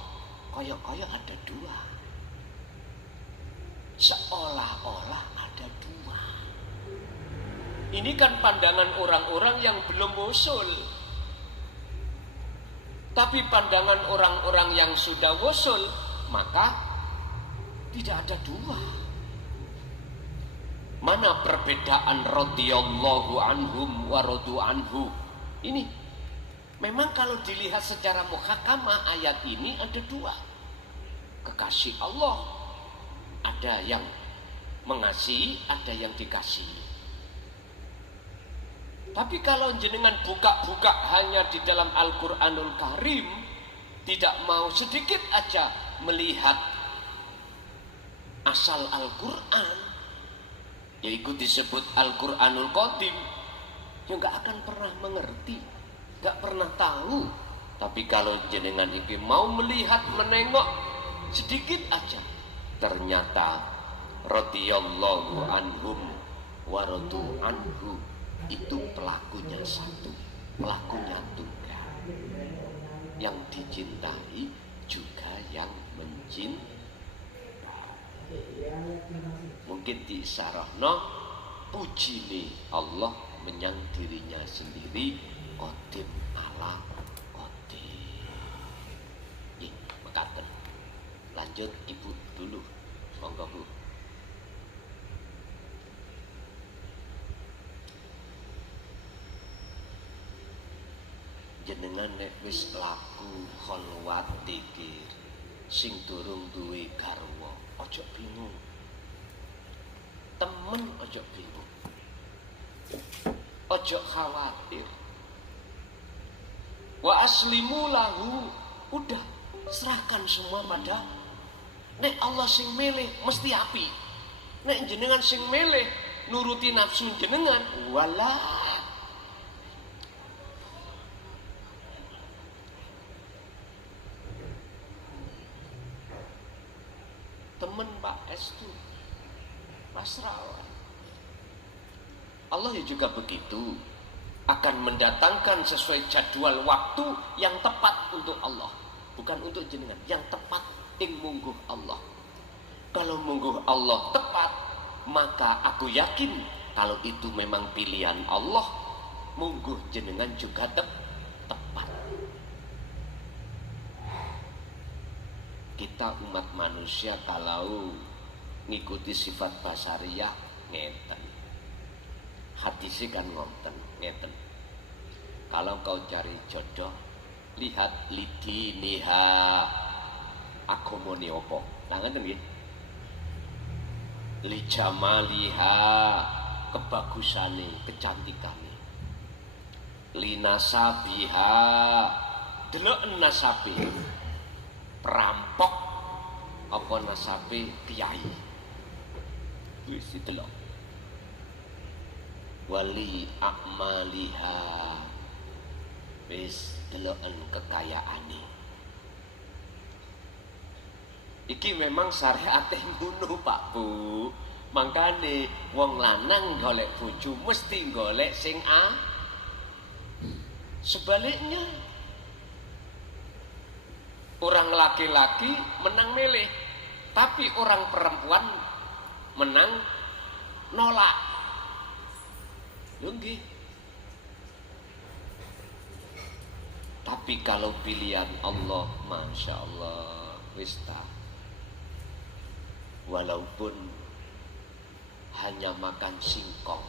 koyok-koyok ada dua, seolah-olah ada dua. Ini kan pandangan orang-orang yang belum wusul. Tapi pandangan orang-orang yang sudah wusul, maka tidak ada dua. Mana perbedaan radhiyallahu anhum wa radu anhu? Ini memang kalau dilihat secara muhakamah ayat ini ada dua. Kekasih Allah, ada yang mengasihi, ada yang dikasihi. Tapi kalau jenengan buka-buka hanya di dalam Al-Quranul Karim, tidak mau sedikit aja melihat asal Al-Quran, yaitu disebut Al-Quranul Qadim, ya nggak akan pernah mengerti, nggak pernah tahu. Tapi kalau jenengan ini mau melihat, menengok sedikit aja, ternyata radhiyallahu anhum wa radu anhu, itu pelakunya satu, pelakunya tunggal. Yang dicintai juga yang mencintai. Mungkin diisyarahno puji nih Allah menyang dirinya sendiri, qadim ala qadim. Ih, mekaten. Lanjut Ibu dulu, monggo Bu. Jenengan nek wis laku kholwat dikir sing durung duwe garwa, aja bingung. Temen aja bingung. Aja khawatir. Wa aslimu lahu, udah serahkan semua pada nek Allah sing milih mesti api. Nek jenengan sing milih nuruti nafsu jenengan, wala. Temen Pak Estu pasrah. Allah juga begitu, akan mendatangkan sesuai jadwal waktu yang tepat untuk Allah, bukan untuk jenengan, yang tepat ing mungguh Allah. Kalau mungguh Allah tepat, maka aku yakin kalau itu memang pilihan Allah, mungguh jenengan juga tepat. Kita umat manusia kalau ngikuti sifat basariyah ngeten, hadisnya kan ngeten, ngeten. Kalau kau cari jodoh, lihat lidiniha, agamane apa. Lah ngoten nggih. Li jamaliha kebagusane, kecantikane. Li nasabiha delok nasabe. Perampok apa nasabe kiai. Wis delok. Wali akmaliha wis deloken kekayaane. Iki memang syariate ngono Pak Bu. Mangkane wong lanang golek bojo mesti golek sing a. Sebaliknya orang laki-laki menang milih, tapi orang perempuan menang nolak. Nggih. Tapi kalau pilihan Allah, Masya Allah, wis ta. Walaupun hanya makan singkong,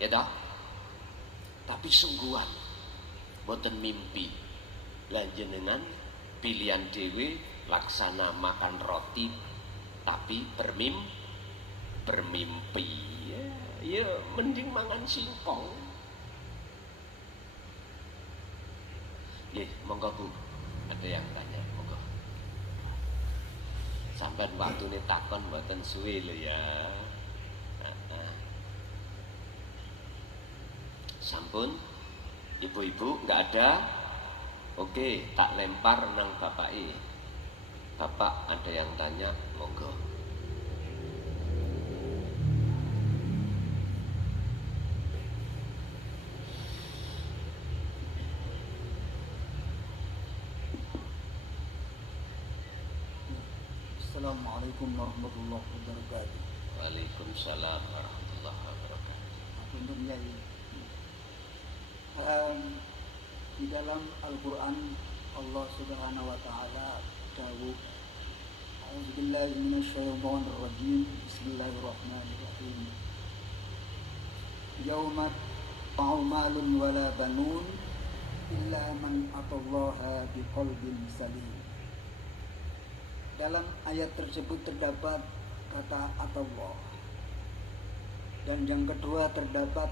ya dah. Tapi sungguhan, boten mimpi. Lan jenengan pilihan dewe laksana makan roti, tapi bermimpi. Ya mending mangan singkong. Monggo Bu, ada yang tanya, monggo. Sampai waktu ini takon mboten suwe lho ya. Sampun, ibu-ibu nggak ada? Oke, tak lempar nang bapak ini. Bapak ada yang tanya, monggo. Assalamualaikum warahmatullahi wabarakatuh. Waalaikumsalam warahmatullahi wabarakatuh. Di dalam Al-Quran Allah Subhanahu wa Ta'ala dawuh, A'udzubillahi minasyaitonir rajim. Bismillahirrahmanirrahim. Yauma ta'u malun wala banun illa man atallaha biqalbin salim. Dalam ayat tersebut terdapat kata Allah, dan yang kedua terdapat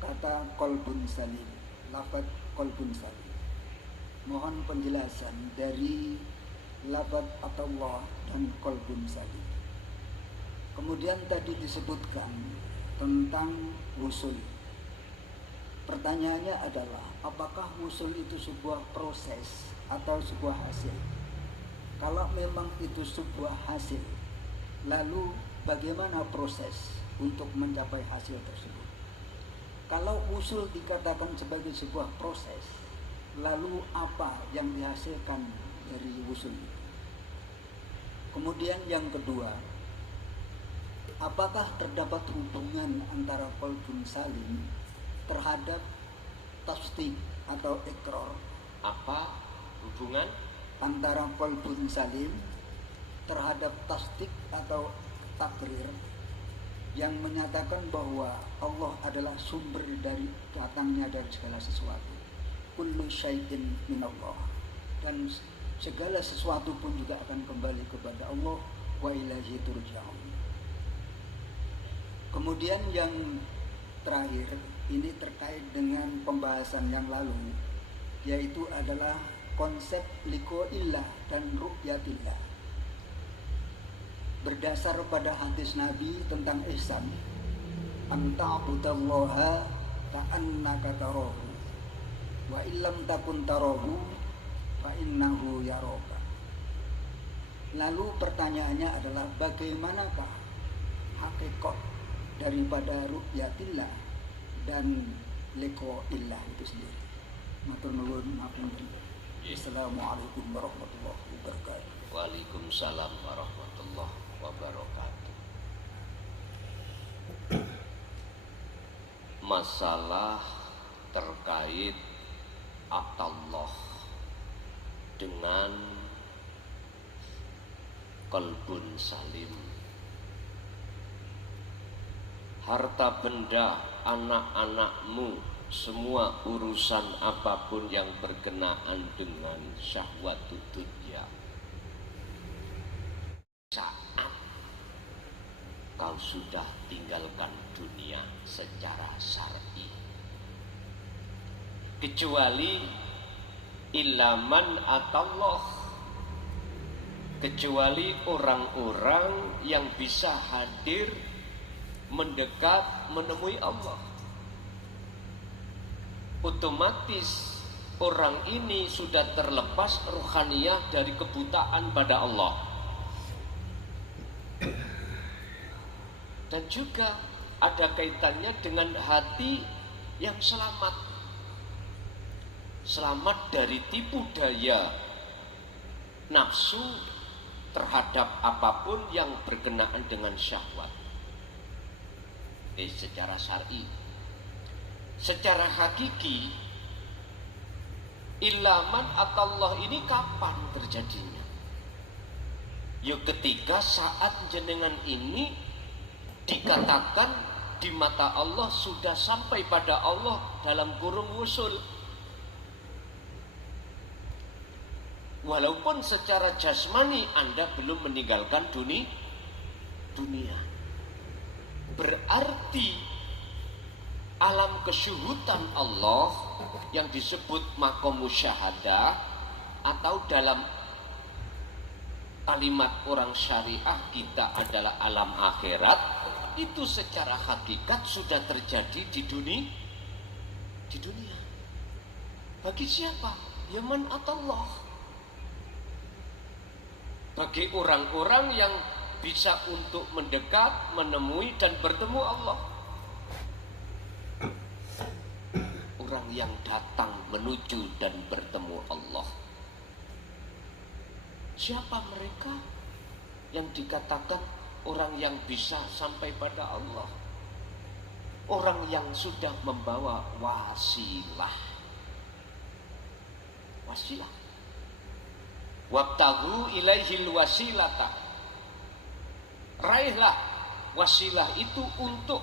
kata qalbun salim, lafaz qalbun salim. Mohon penjelasan dari lafaz Allah dan qalbun salim. Kemudian tadi disebutkan tentang wusul. Pertanyaannya adalah, apakah wusul itu sebuah proses atau sebuah hasil? Kalau memang itu sebuah hasil, lalu bagaimana proses untuk mencapai hasil tersebut? Kalau wusul dikatakan sebagai sebuah proses, lalu apa yang dihasilkan dari wusul itu? Kemudian yang kedua, apakah terdapat hubungan antara qalbun salim terhadap tasdik atau ikrar? Apa hubungan antara qalbun salim terhadap tasdik atau takrir yang menyatakan bahwa Allah adalah sumber dari datangnya dari segala sesuatu. Kullu syai'in minallah, dan segala sesuatu pun juga akan kembali kepada Allah. Wa ilaihi turja'un. Kemudian yang terakhir, ini terkait dengan pembahasan yang lalu, yaitu adalah konsep liqa'illah dan ru'yatillah. Berdasar pada hadis Nabi tentang ihsan, anta'budallaha ka'annaka tarahu wa illam takun tarahu fa innahu yaraka. Lalu pertanyaannya adalah, bagaimanakah hakikat daripada ru'yatillah dan liqa'illah itu sendiri? Matur nuwun, Assalamualaikum warahmatullahi wabarakatuh. Waalaikumsalam warahmatullahi wabarakatuh. Masalah terkait Allah dengan qalbun salim. Harta benda, anak-anakmu, semua urusan apapun yang berkenaan dengan syahwat dunia, kau sudah tinggalkan dunia secara syar'i. Kecuali ilaman atallah, kecuali orang-orang yang bisa hadir, mendekat, menemui Allah. Otomatis orang ini sudah terlepas rohaniyah dari kebutaan pada Allah. Dan juga ada kaitannya dengan hati yang selamat. Selamat dari tipu daya nafsu terhadap apapun yang berkenaan dengan syahwat. Secara syar'i. Secara hakiki, ilaman atallah ini kapan terjadinya? Ya ketika saat jenengan ini dikatakan di mata Allah sudah sampai pada Allah dalam kurung wusul. Walaupun secara jasmani Anda belum meninggalkan dunia. Berarti alam kesyuhudan Allah yang disebut maqam musyahadah, atau dalam kalimat orang syariah kita adalah alam akhirat, itu secara hakikat sudah terjadi di dunia. Bagi siapa? Ya man atallah. Bagi orang-orang yang bisa untuk mendekat, menemui dan bertemu Allah. Orang yang datang menuju dan bertemu Allah. Siapa mereka yang dikatakan orang yang bisa sampai pada Allah? Orang yang sudah membawa wasilah. Wabtaghu ilaihil wasilata. Raihlah wasilah itu untuk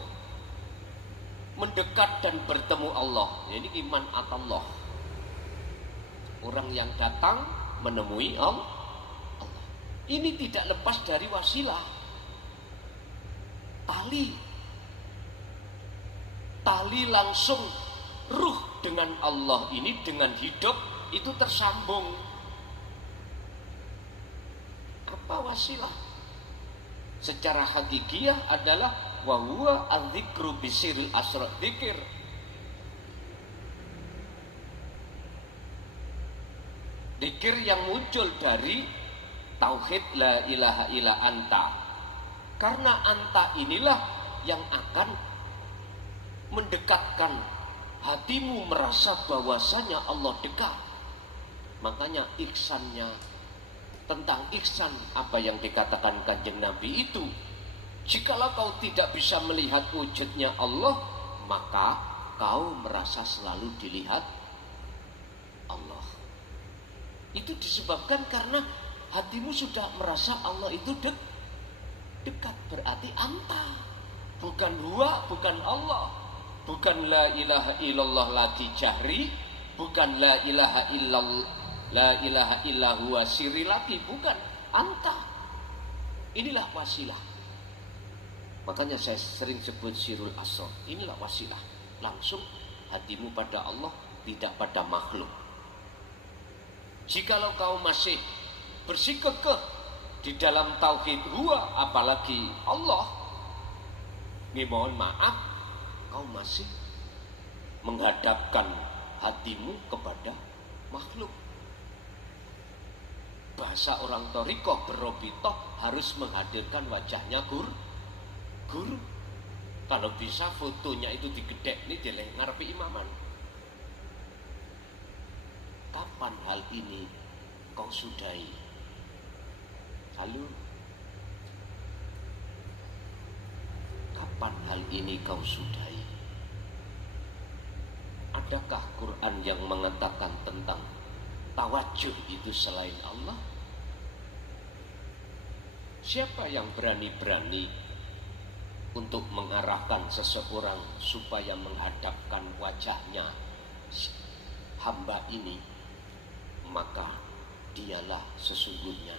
mendekat dan bertemu Allah. Ini iman atallah. Orang yang datang menemui Allah. Ini tidak lepas dari wasilah. Tali langsung ruh dengan Allah ini, dengan hidup itu tersambung. Apa wasilah? Secara hakikiyah adalah wa huwa adzikru bisiril asrar, dzikir. Dzikir yang muncul dari tauhid la ilaha illa anta. Karena anta inilah yang akan mendekatkan hatimu merasa bahwasanya Allah dekat. Makanya ihsannya, tentang ihsan apa yang dikatakan Kanjeng Nabi itu, jikalau kau tidak bisa melihat wujudnya Allah, maka kau merasa selalu dilihat Allah. Itu disebabkan karena hatimu sudah merasa Allah itu dekat. Berarti anta, bukan huwa, bukan Allah, bukan la ilaha illallah lagi jahri, bukan la ilaha illallah la ilaha illa huwa sirri lagi, bukan, anta. Inilah wasilah. Makanya saya sering sebut sirul asrar. Inilah wasilah. Langsung hatimu pada Allah, tidak pada makhluk. Jikalau kau masih bersikukuh di dalam tauhid huwa, apalagi Allah, mohon maaf, kau masih menghadapkan hatimu kepada makhluk. Bahasa orang Torikoh berobitoh harus menghadirkan wajahnya guru. Kalau bisa fotonya itu digedek nih di ngarepe imaman. Kapan hal ini kau sudahi? Halo? Kapan hal ini kau sudahi? Adakah Quran yang mengatakan tentang tawajuh itu selain Allah? Siapa yang berani-berani untuk mengarahkan seseorang supaya menghadapkan wajahnya hamba ini? Maka dialah sesungguhnya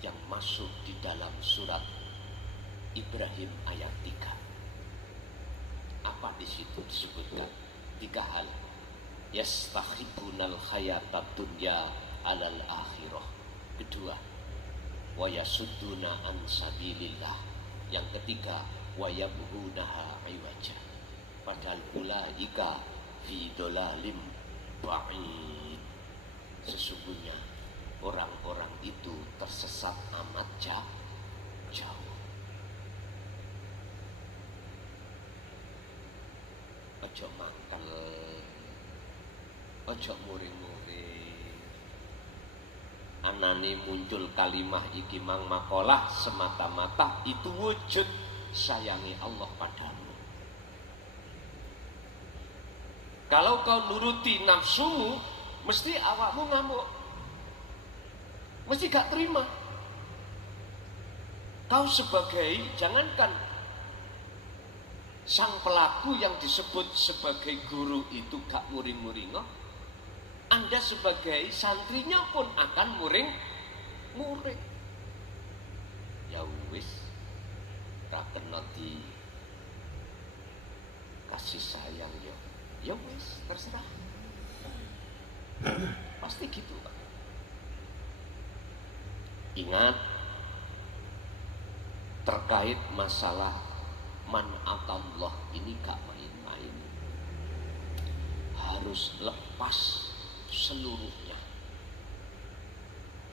yang masuk di dalam surat Ibrahim ayat 3. Apa di situ disebutkan? 3 hal. Yastakhibunal hayatad dunya alal akhirah. Kedua, wa yasudduna an sabilillah. Yang ketiga, wa yabghunaha iwaja. Padahal ulaika fi dhalalim ba'id. Sesungguhnya orang-orang itu tersesat amat jauh. Ojo mangkel, ojo muring-muring. Anane muncul kalimah iki mang makalah semata-mata itu wujud sayangi Allah padamu. Kalau kau nuruti nafsumu, mesti awakmu ngamuk, mesti gak terima. Kau sebagai, jangankan sang pelaku yang disebut sebagai guru itu gak muring-muringo, Anda sebagai santrinya pun akan muring. Ya wis, ra kena di kasih sayang ya wis, terserah. Pasti gitu, Pak. Ingat, terkait masalah man'atallah ini gak main-main. Harus lepas seluruhnya.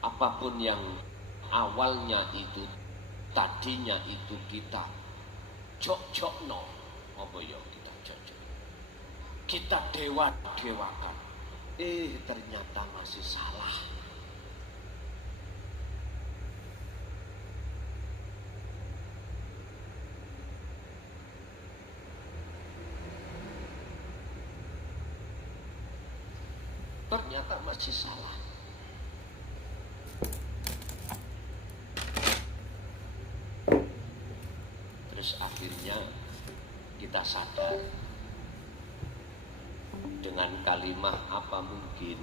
Apapun yang awalnya itu, tadinya itu kita jok-jokno, apa ya kita jok-jok, kita dewa-dewakan, ternyata masih salah. Ternyata masih salah. Terus akhirnya kita sadar dengan kalimat apa mungkin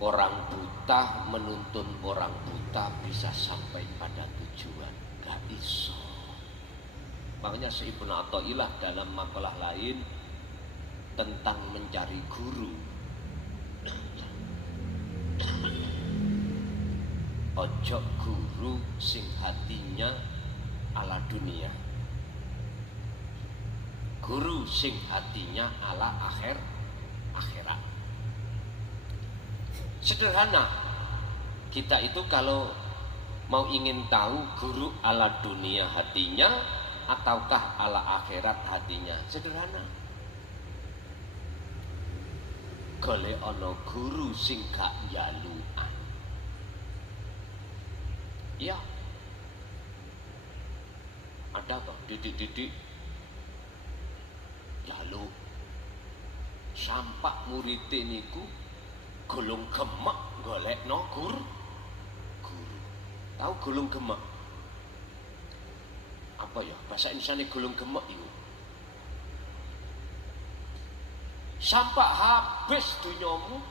orang buta menuntun orang buta bisa sampai pada tujuan. Gak iso. Makanya Ibnu Athaillah dalam makalah lain tentang mencari guru, ojo guru sing hatinya ala dunia, guru sing hatinya ala akhirat. Sederhana, kita itu kalau mau ingin tahu guru ala dunia hatinya ataukah ala akhirat hatinya, sederhana. Golek ana guru sing gak njalukan. Ya. Ada toh didik-didik njaluk. Sampak murite niku golong gemek golekno guru. Tahu golong gemek? Apa ya? Bahasa Indonesiane golong gemek itu. Sampai habis dunyamu,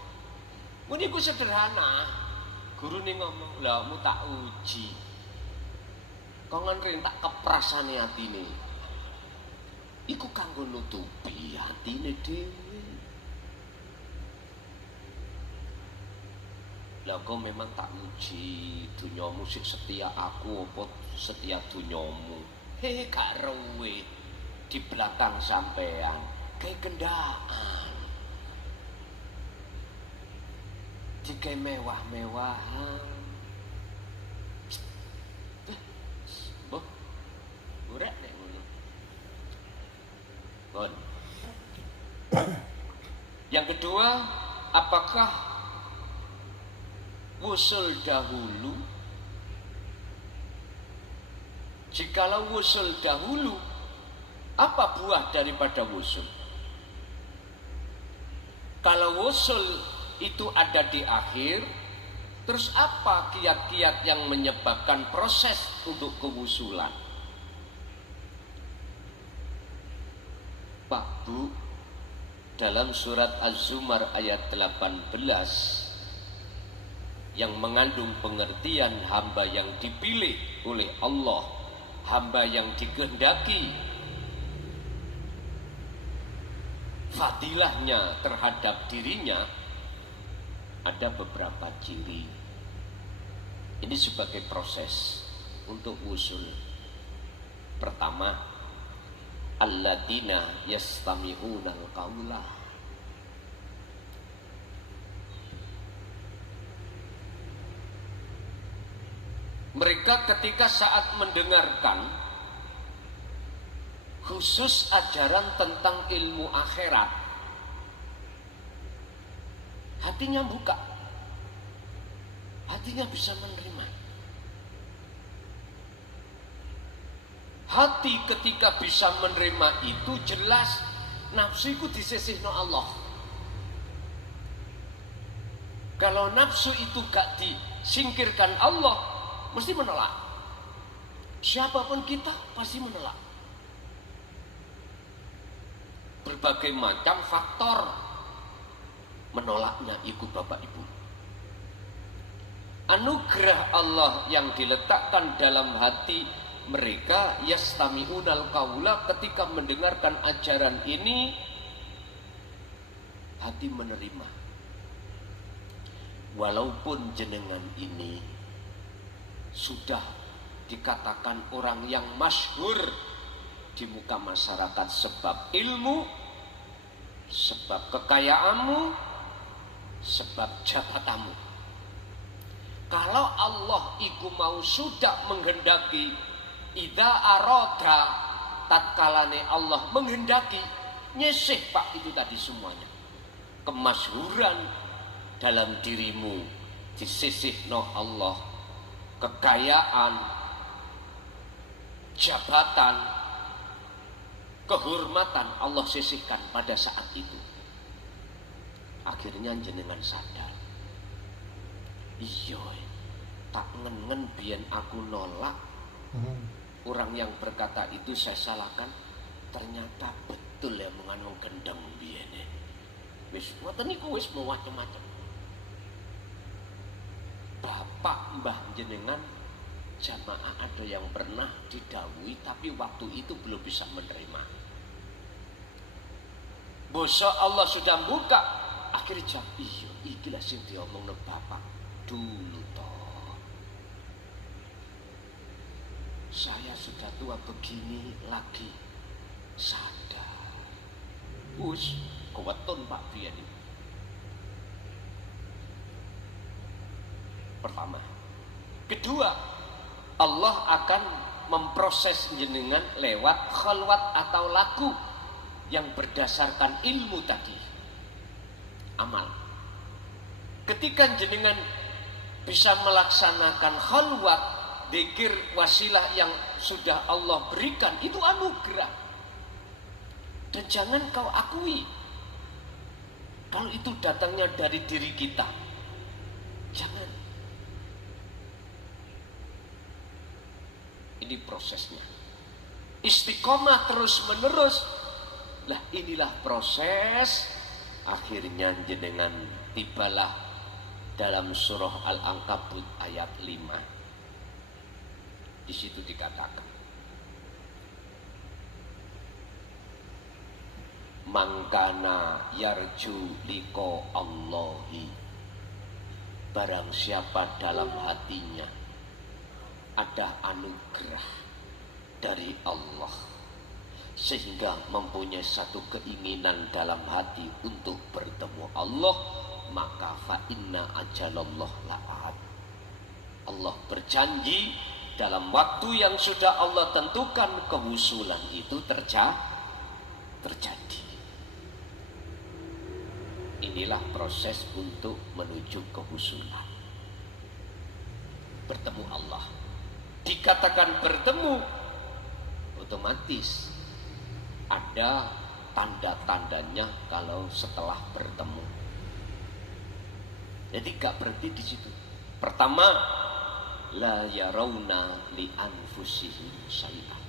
ini ku sederhana. Guru ini ngomong, lah mu tak uji. Kau nganterin tak keprasane hatine. Iku kanggo nutupi hatine dhewe. Lah kau memang tak uji dunyamu sing setia aku apa setia dunyamu. Gak rewe di belakang sampean kayak kendaan. Jika mewah-mewahan, burak nek ngono. Bon. Yang kedua, apakah wusul dahulu? Jikalau wusul dahulu, apa buah daripada wusul? Kalau wusul itu ada di akhir, terus apa kiat-kiat yang menyebabkan proses untuk kewusulan? Pak Bu, dalam surat Az-Zumar ayat 18 yang mengandung pengertian hamba yang dipilih oleh Allah, hamba yang dikehendaki. Fadilahnya terhadap dirinya ada beberapa ciri. Ini sebagai proses untuk usul. Pertama, alladzina yastami'unal qawla. Mereka ketika saat mendengarkan khusus ajaran tentang ilmu akhirat, hatinya buka, hatinya bisa menerima. Hati ketika bisa menerima itu jelas nafsuku disisihno Allah. Kalau nafsu itu gak disingkirkan Allah, mesti menolak. Siapapun kita pasti menolak. Berbagai macam faktor menolaknya ikut Bapak Ibu. Anugerah Allah yang diletakkan dalam hati mereka yastami'unal qawla, ketika mendengarkan ajaran ini hati menerima. Walaupun jenengan ini sudah dikatakan orang yang masyhur di muka masyarakat sebab ilmu, sebab kekayaanmu, sebab jabatanmu. Kalau Allah iku mau sudah menghendaki, idza arada, tatkalane Allah menghendaki, nyesih Pak itu tadi semuanya. Kemasyhuran dalam dirimu disisihno Allah, kekayaan, jabatan, kehormatan Allah sisihkan pada saat itu. Akhirnya jenengan sadar, iya tak ngen biyen aku nolak. Orang yang berkata itu saya salahkan, ternyata betul ya mengandung gendeng biyen. Wis ngoten niku wis macam-macam. Bapak mbah jenengan jamaah ada yang pernah didhawuhi tapi waktu itu belum bisa menerima. Bosok Allah sudah buka, akhirnya jam iya iki lah sing diomongno bapak dulu toh. Saya sudah tua begini lagi sadar. Us keweton Pak biyen. Pertama. Kedua, Allah akan memproses jenengan lewat khalwat atau laku yang berdasarkan ilmu tadi, amal. Ketika jenengan bisa melaksanakan khalwat, dzikir, wasilah yang sudah Allah berikan, itu anugerah. Dan jangan kau akui kalau itu datangnya dari diri kita. Jangan. Ini prosesnya. Istiqomah terus menerus. Lah inilah proses. Akhirnya jenengan tibalah dalam surah Al-Ankabut ayat 5. Di situ dikatakan, mangkana yarju liko Allahi, barang siapa dalam hatinya ada anugerah dari Allah sehingga mempunyai satu keinginan dalam hati untuk bertemu Allah, maka fa inna ajalallah la'at. Allah berjanji dalam waktu yang sudah Allah tentukan kehusulan itu terjadi. Inilah proses untuk menuju kehusulan. Bertemu Allah. Dikatakan bertemu, otomatis ada tanda-tandanya kalau setelah bertemu. Jadi gak berhenti di situ. Pertama, la yarawna li anfusihim syai'an.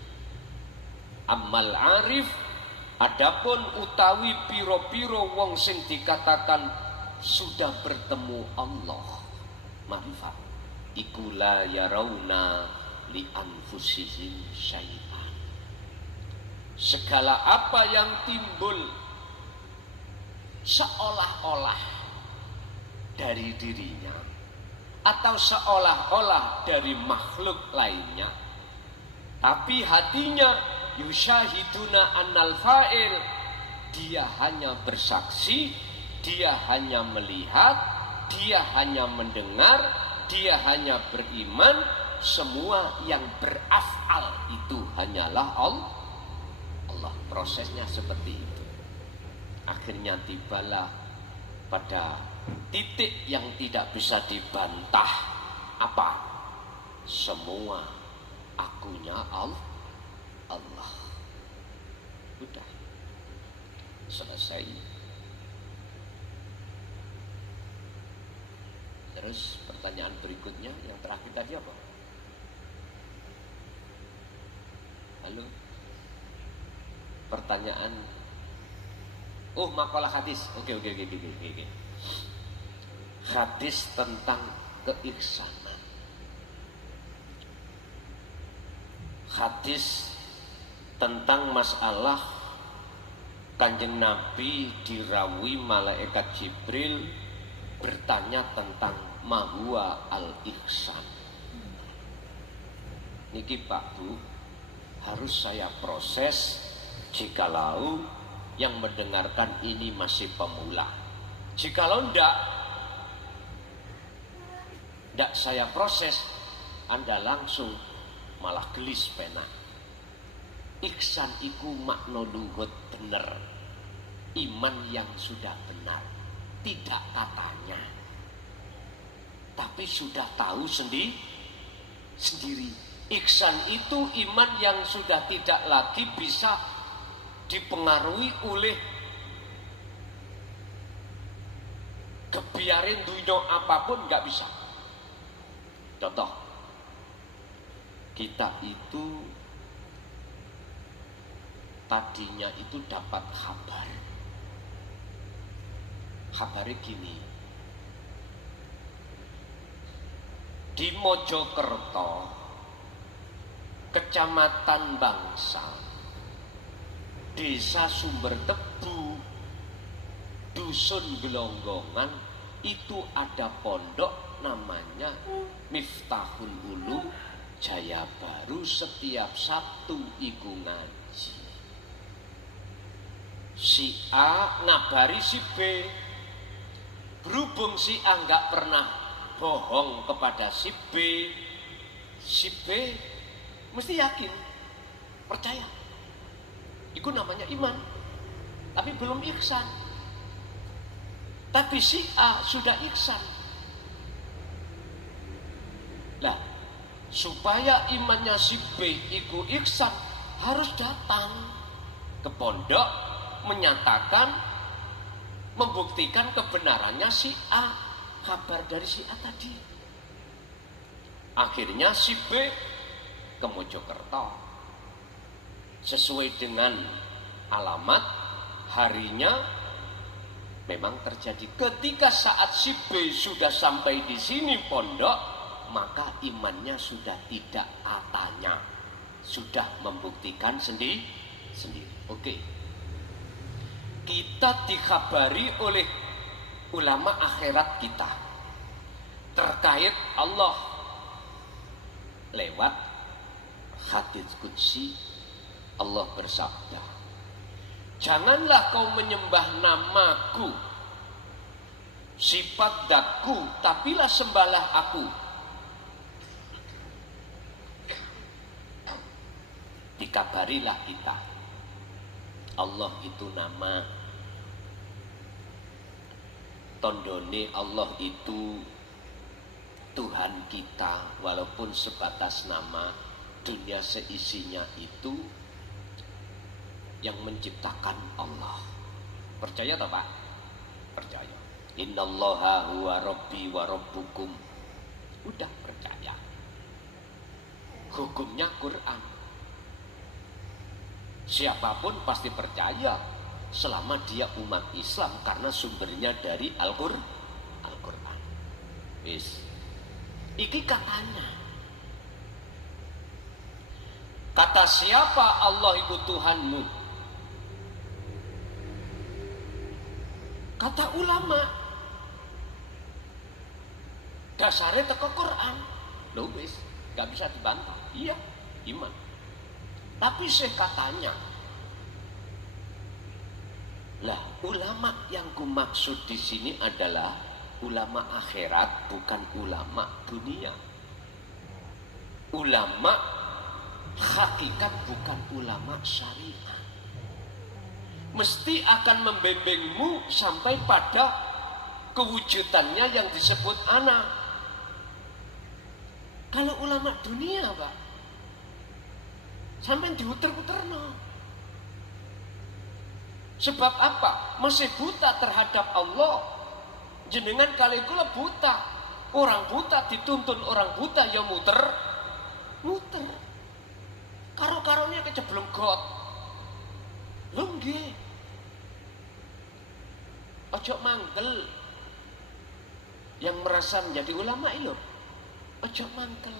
Amal arif, adapun utawi piro-piro wong sing dikatakan sudah bertemu Allah, Ma'rifat iku la yarawna li anfusihim syai'an. Segala apa yang timbul seolah-olah dari dirinya atau seolah-olah dari makhluk lainnya, tapi hatinya yusyahiduna annal fa'il, dia hanya bersaksi, dia hanya melihat, dia hanya mendengar, dia hanya beriman, semua yang beraf'al itu hanyalah Allah. Prosesnya seperti itu. Akhirnya tibalah pada titik yang tidak bisa dibantah. Apa? Semua akunya Allah. Udah selesai. Terus pertanyaan berikutnya yang terakhir tadi apa? Halo? Pertanyaan. Oh, makalah hadis. Oke. Hadis tentang keihsanan. Hadis tentang masalah Kanjeng Nabi dirawi malaikat Jibril bertanya tentang mahwa al-ihsan. Niki Pak Bu, harus saya proses jikalau yang mendengarkan ini masih pemula. Jikalau ndak saya proses, Anda langsung malah gelis pena. Ihsan iku makna luhut bener, iman yang sudah benar, tidak katanya, tapi sudah tahu sendiri. Ihsan itu iman yang sudah tidak lagi bisa dipengaruhi oleh kebiarin dunia apapun, nggak bisa. Contoh, kita itu tadinya itu dapat kabarnya gini, di Mojokerto, Kecamatan Bangsal, Desa Sumber Tebu, Dusun Gelonggongan, itu ada pondok namanya Miftahul Ulum Jaya Baru. Setiap Sabtu iku ngaji. Si A ngabari si B. Berhubung si A nggak pernah bohong kepada si B mesti yakin, percaya. Itu namanya iman, tapi belum ihsan. Tapi si A sudah ihsan. Lah, supaya imannya si B itu ihsan, harus datang ke pondok menyatakan, membuktikan kebenarannya si A, kabar dari si A tadi. Akhirnya si B ke Mojokerto sesuai dengan alamat, harinya memang terjadi. Ketika saat si B sudah sampai di sini pondok, maka imannya sudah tidak katanya, sudah membuktikan sendiri. Oke. Kita dikhabari oleh ulama akhirat kita terkait Allah lewat hadits qudsi. Allah bersabda, janganlah kau menyembah namaku, sifat datku, tapilah sembahlah aku. Dikabarilah kita, Allah itu nama, tondone Allah itu Tuhan kita, walaupun sebatas nama. Dunia seisinya itu yang menciptakan Allah. Percaya tak Pak? Percaya. Innallaha huwa rabbi wa rabbukum. Udah percaya. Hukumnya Quran. Siapapun pasti percaya selama dia umat Islam, karena sumbernya dari Al-Quran. Wis, Iki katanya. Kata siapa Allah itu Tuhanmu? Kata ulama. Dasarnya teko Quran. Loh wis, gak bisa dibantah. Iya, iman. Tapi saya katanya, lah ulama yang kumaksud di sini adalah ulama akhirat, bukan ulama dunia. Ulama hakikat, bukan ulama syariah. Mesti akan membimbingmu sampai pada kewujudannya yang disebut ana. Kalau ulama dunia, Pak, sampai diuter-uter no. Sebab apa? Masih buta terhadap Allah. Jenengan kali kula buta. Orang buta dituntun orang buta ya muter. Karo-karonya keceblong got. Lho nggih. Ojo mangkel. Yang merasa menjadi ulama itu. Ojo mangkel.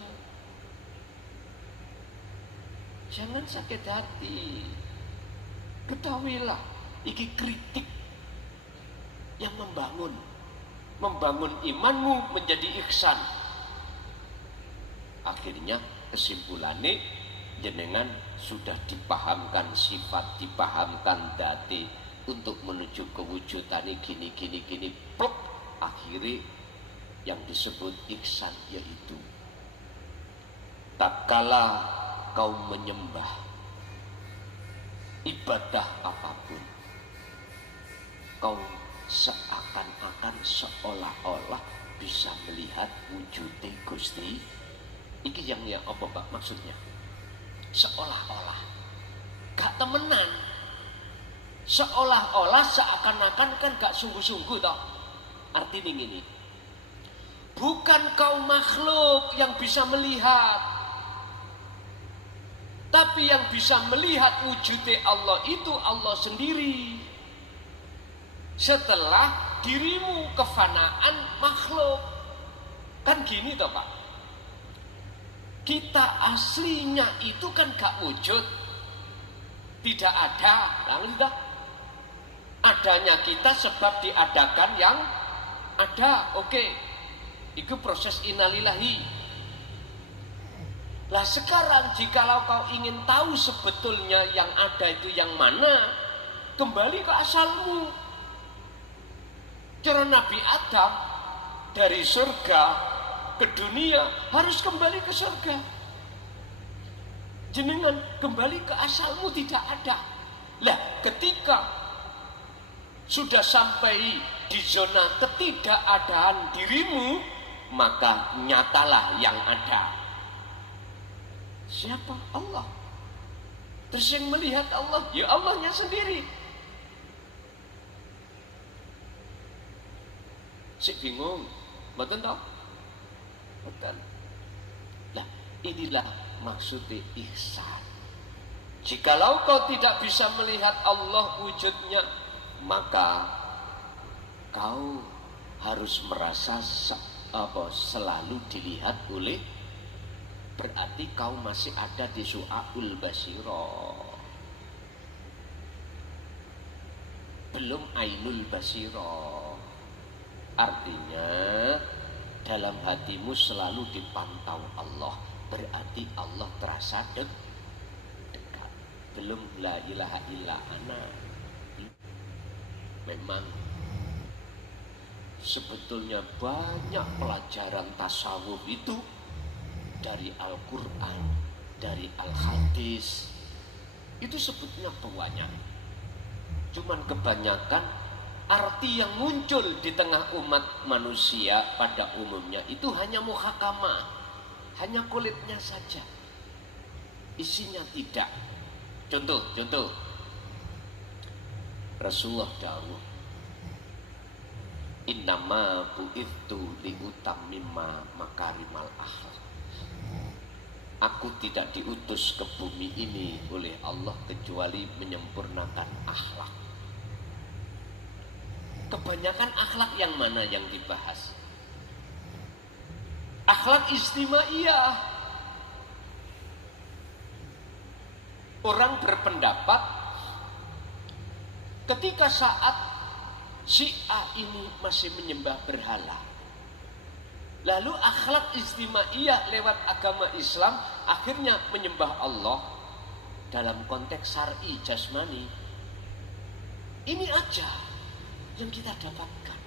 Jangan sakit hati. Ketahuilah, iki kritik yang membangun imanmu menjadi ihsan. Akhirnya kesimpulannya jenengan sudah dipahamkan sifat, dipahamkan dati untuk menuju kewujudan gini pluk, akhirnya yang disebut ihsan yaitu tak kala kau menyembah ibadah apapun, kau seakan-akan seolah-olah bisa melihat wujudnya Gusti. Iki yang ya apa Pak maksudnya? Seolah-olah, gak temenan. Seolah-olah, seakan-akan kan gak sungguh-sungguh toh. Artinya gini, bukan kau makhluk yang bisa melihat, tapi yang bisa melihat wujudnya Allah itu Allah sendiri. Setelah dirimu kefanaan makhluk. Kan gini toh Pak, kita aslinya itu kan gak wujud, tidak ada. Nah, adanya kita sebab diadakan yang ada. Oke, itu proses innalillahi. Lah sekarang jikalau kau ingin tahu sebetulnya yang ada itu yang mana, kembali ke asalmu. Cara Nabi Adam dari surga ke dunia harus kembali ke surga. Jenengan kembali ke asalmu, tidak ada. Lah ketika sudah sampai di zona ketidakadaan dirimu, maka nyatalah yang ada. Siapa? Allah. Terus yang melihat Allah, ya Allahnya sendiri. Si bingung, betul tak? Betul. Nah, inilah maksudnya ihsan. Jikalau kau tidak bisa melihat Allah wujudnya, maka kau harus merasa selalu dilihat oleh, berarti kau masih ada di su'aul basiro, belum ainul basiro. Artinya dalam hatimu selalu dipantau Allah, berarti Allah terasa dekat. Belum la ilaha illa ana. Memang sebetulnya banyak pelajaran tasawuf itu dari Al-Quran, dari Al-Hadis, itu sebetulnya banyak. Cuman kebanyakan arti yang muncul di tengah umat manusia pada umumnya itu hanya muhakamah, hanya kulitnya saja, isinya tidak. Contoh Rasulullah dawuh, innama bu'ithu liutammima makarimal akhlak. Aku tidak diutus ke bumi ini oleh Allah kecuali menyempurnakan akhlak. Kebanyakan akhlak yang mana yang dibahas? Akhlak istimaiyah. Orang berpendapat ketika saat si A ini masih menyembah berhala, lalu akhlak istimaiyah lewat agama Islam akhirnya menyembah Allah dalam konteks syar'i jasmani. Ini aja yang kita dapatkan.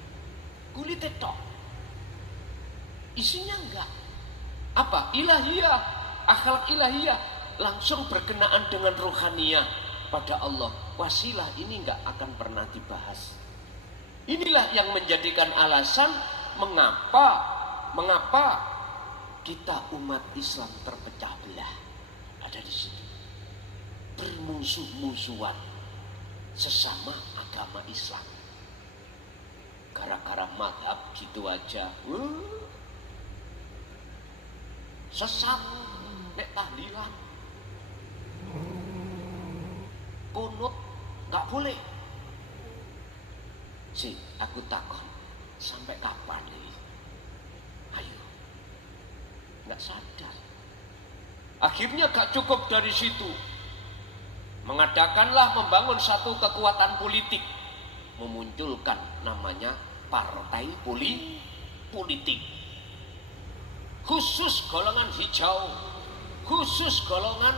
Kulit tok. Isinya enggak. Apa? Ilahiyah, akhlak ilahiyah langsung berkenaan dengan rohaniyah pada Allah. Wasilah ini enggak akan pernah dibahas. Inilah yang menjadikan alasan mengapa kita umat Islam terpecah belah. Ada di situ. Bermusuh-musuhan sesama agama Islam. Gara-gara madhab gitu aja. Sesat, nek tahlilan, kunut, nggak boleh. Aku takut sampai kapan nih? Ayo, nggak sadar. Akhirnya gak cukup dari situ. Mengadakanlah membangun satu kekuatan politik, memunculkan namanya partai politik. Khusus golongan hijau, khusus golongan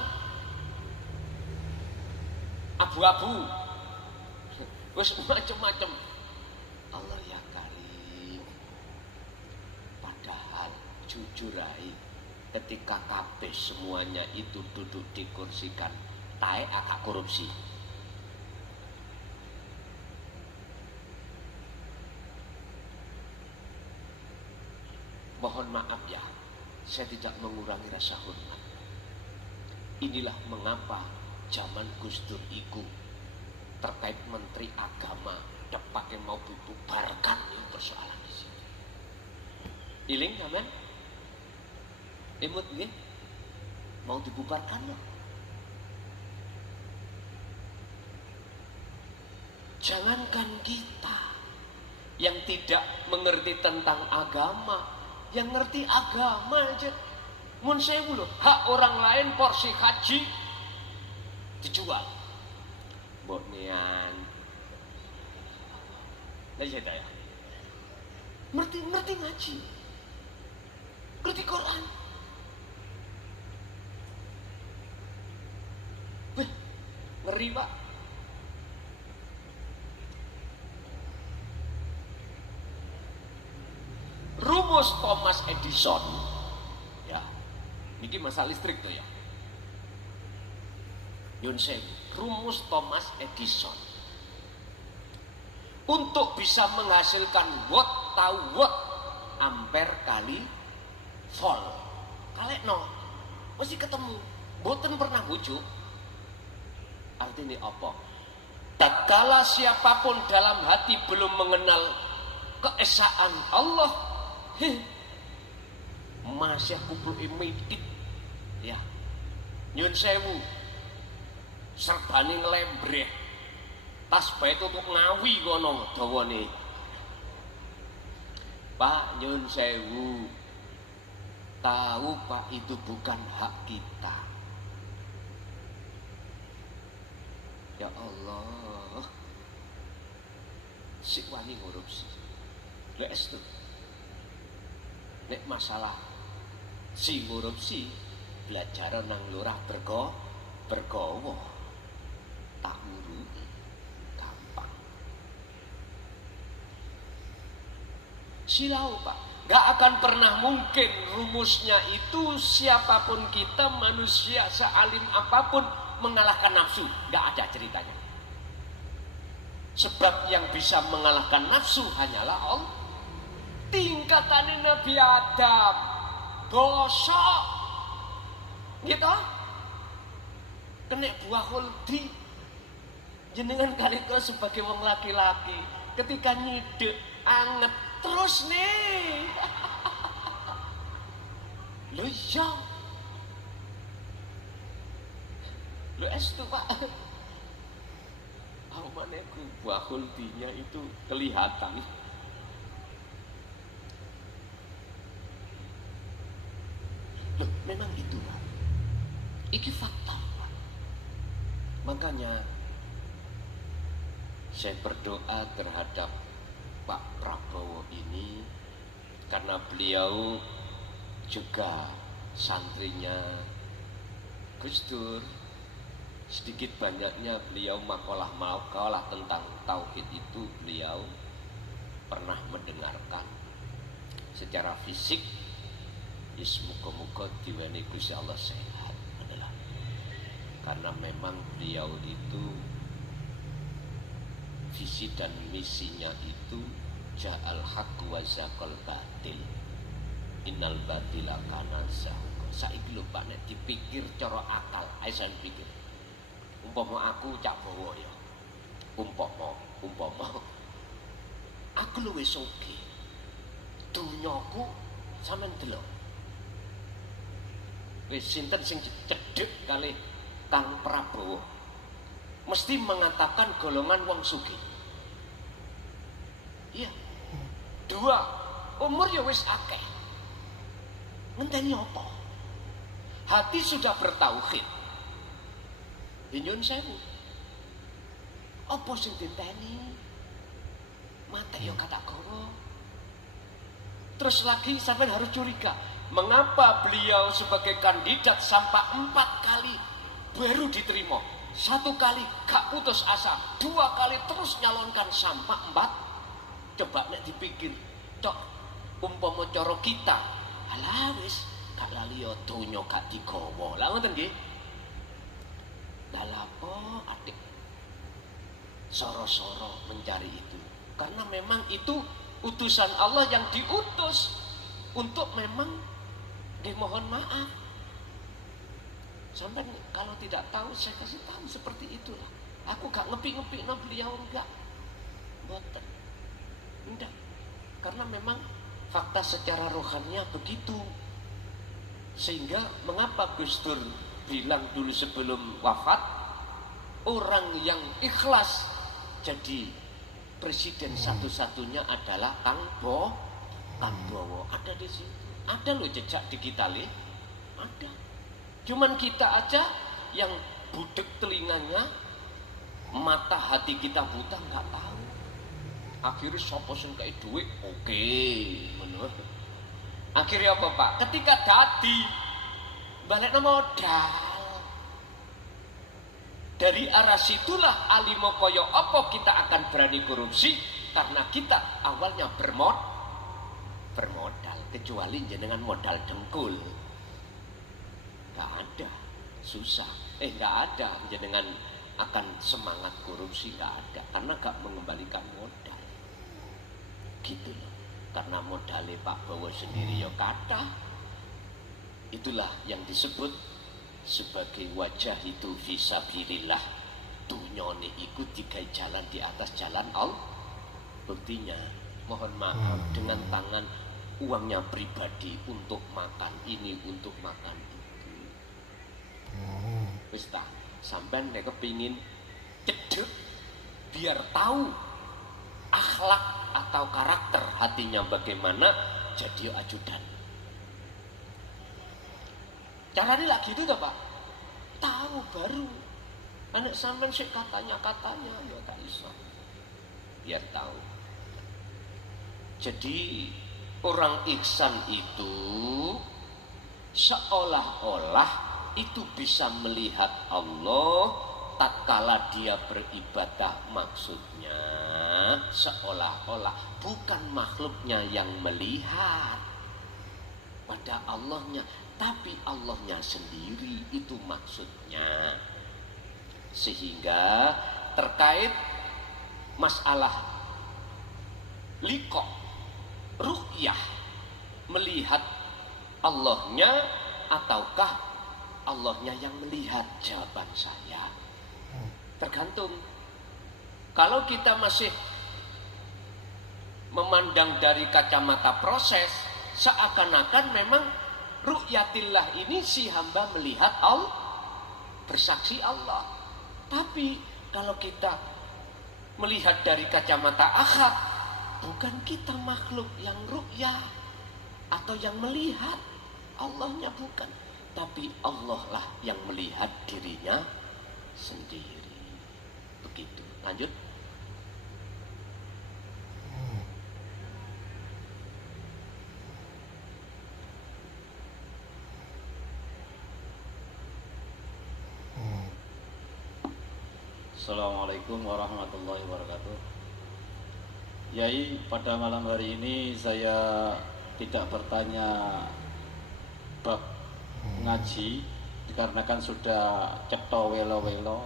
abu-abu, wis macam-macam. Allah ya Karim. Padahal jujur aja, ketika kabeh semuanya itu duduk dikursikan, tae agak korupsi. Mohon maaf ya, saya tidak mengurangi rasa hormat. Inilah mengapa zaman Gus Dur iku terkait Menteri Agama pakai mau dibubarkan, yang persoalan di sini. Iling aman? Imut nggih? Mau dibubarkan loh. Jangankan kita yang tidak mengerti tentang agama, yang ngerti agama aja mun sewu loh, hak orang lain porsi haji dijual. Mbok nian. Lah ya. Ngerti ngaji. Ngerti Quran. Ngeri Pak. Rumus Thomas Edison, ya, ini masalah listrik tuh ya. Yonsei, rumus Thomas Edison untuk bisa menghasilkan watt tahu watt ampere kali volt. Kalekno mesti ketemu, boten pernah bujuk. Artinya apa? Tatkala siapapun dalam hati belum mengenal keesaan Allah, masih kumpul imitit ya, nyun sewu serbane ngelembreh tas bae tutuk ngawi kono dawane. Pak nyun sewu, tahu Pak itu bukan hak kita. Ya Allah, si wani ngurupsi lek estu nek masalah si ngurupsi belajar nang lurah bergowo tak ngurupi gampang. Silau Pak, gak akan pernah mungkin rumusnya itu siapapun kita manusia sealim apapun mengalahkan nafsu, gak ada ceritanya. Sebab yang bisa mengalahkan nafsu hanyalah Allah. Tingkatan Nabi Adam bosok gitu kena buah khuldi. Jenengan kali itu sebagai wong laki-laki ketika nyidek anget terus nih lu iya lu estu Pak. Mana buah khuldinya itu kelihatan. Makanya saya berdoa terhadap Pak Prabowo ini karena beliau juga santrinya Gus Dur. Sedikit banyaknya beliau makalah tentang tauhid itu beliau pernah mendengarkan secara fisik. Muga-muga diwenehi Gusti Allah sehat adalah karena memang beliau itu visi dan misinya itu ja'al haqq wa zaqal batil innal batila kana zahuqa. Saiki lho Pak nek dipikir cara akal, aisan pikir. Umpama aku Cak Bowo ya. Umpama aku luwih sugih. Dunyaku sampean delok. Wis sinten sing cedhek kali Kang Prabowo? Mesti mengatakan golongan wong sugih. Iya. Dua, umur ya wis akeh. Ngenteni apa? Hati sudah bertauhid. Nyun sewu. Apa sing diteni? Mate yo kata gawa. Terus lagi sampai harus curiga. Mengapa beliau sebagai kandidat sampai 4 kali baru diterima? 1 kali gak putus asa, 2 kali terus nyalonkan sampai 4. Coba nek dipikir, cok umpama cara kita, alah wis gak lali yo donya gak digawa. Lah ngoten nggih. Lah apa adik soro-soro mencari itu? Karena memang itu utusan Allah yang diutus untuk memang dimohon maaf. Sampai kalau tidak tahu saya kasih tahu seperti itulah. Aku gak ngepi-ngepi no beliau enggak. Boten. Enggak. Karena memang fakta secara rohaninya begitu. Sehingga mengapa Gus Dur bilang dulu sebelum wafat, orang yang ikhlas jadi presiden satu-satunya adalah Kang Bowo. Ada di situ. Ada loh jejak digitalnya. Ada. Cuman kita aja yang budek telinganya, mata hati kita buta nggak tahu. Akhirnya sopo sing kei duit, oke, menurut. Akhirnya apa Pak? Ketika dadi balik modal. Dari arah situlah alimo koyo apa kita akan berani korupsi karena kita awalnya bermodal, kecuali jenengan modal dengkul. Nggak ada, susah. Nggak ada jenengan akan semangat korupsi, nggak ada, karena nggak mengembalikan modal. Gitu loh. Karena modalnya Pak Bowo sendiri ya kata. Itulah yang disebut sebagai wajah itu fisabilillah. Dunyone iku digawe jalan di atas jalan Allah. Buktinya, mohon maaf dengan tangan uangnya pribadi untuk makan ini, untuk makan itu. Wis ta, sampean nek kepingin cedek biar tahu akhlak atau karakter hatinya bagaimana, jadi ajudan. Caranya lagi itu toh Pak? Tahu baru. Anak sampean sik katanya ya tak iso. Biar tahu. Jadi orang ihsan itu seolah-olah itu bisa melihat Allah tatkala dia beribadah, maksudnya seolah-olah bukan makhluknya yang melihat pada Allahnya, tapi Allahnya sendiri, itu maksudnya. Sehingga terkait masalah liqa, ru'yah, melihat Allahnya ataukah Allahnya yang melihat, jawaban saya tergantung. Kalau kita masih memandang dari kacamata proses, seakan-akan memang ru'yatillah ini si hamba melihat Allah, bersaksi Allah. Tapi kalau kita melihat dari kacamata akhlak, bukan kita makhluk yang ru'yah atau yang melihat Allahnya, bukan, tapi Allah lah yang melihat dirinya sendiri. Lanjut. Assalamualaikum warahmatullahi wabarakatuh. Yai, pada malam hari ini saya tidak bertanya bab ngaji dikarenakan sudah cetha welo-welo.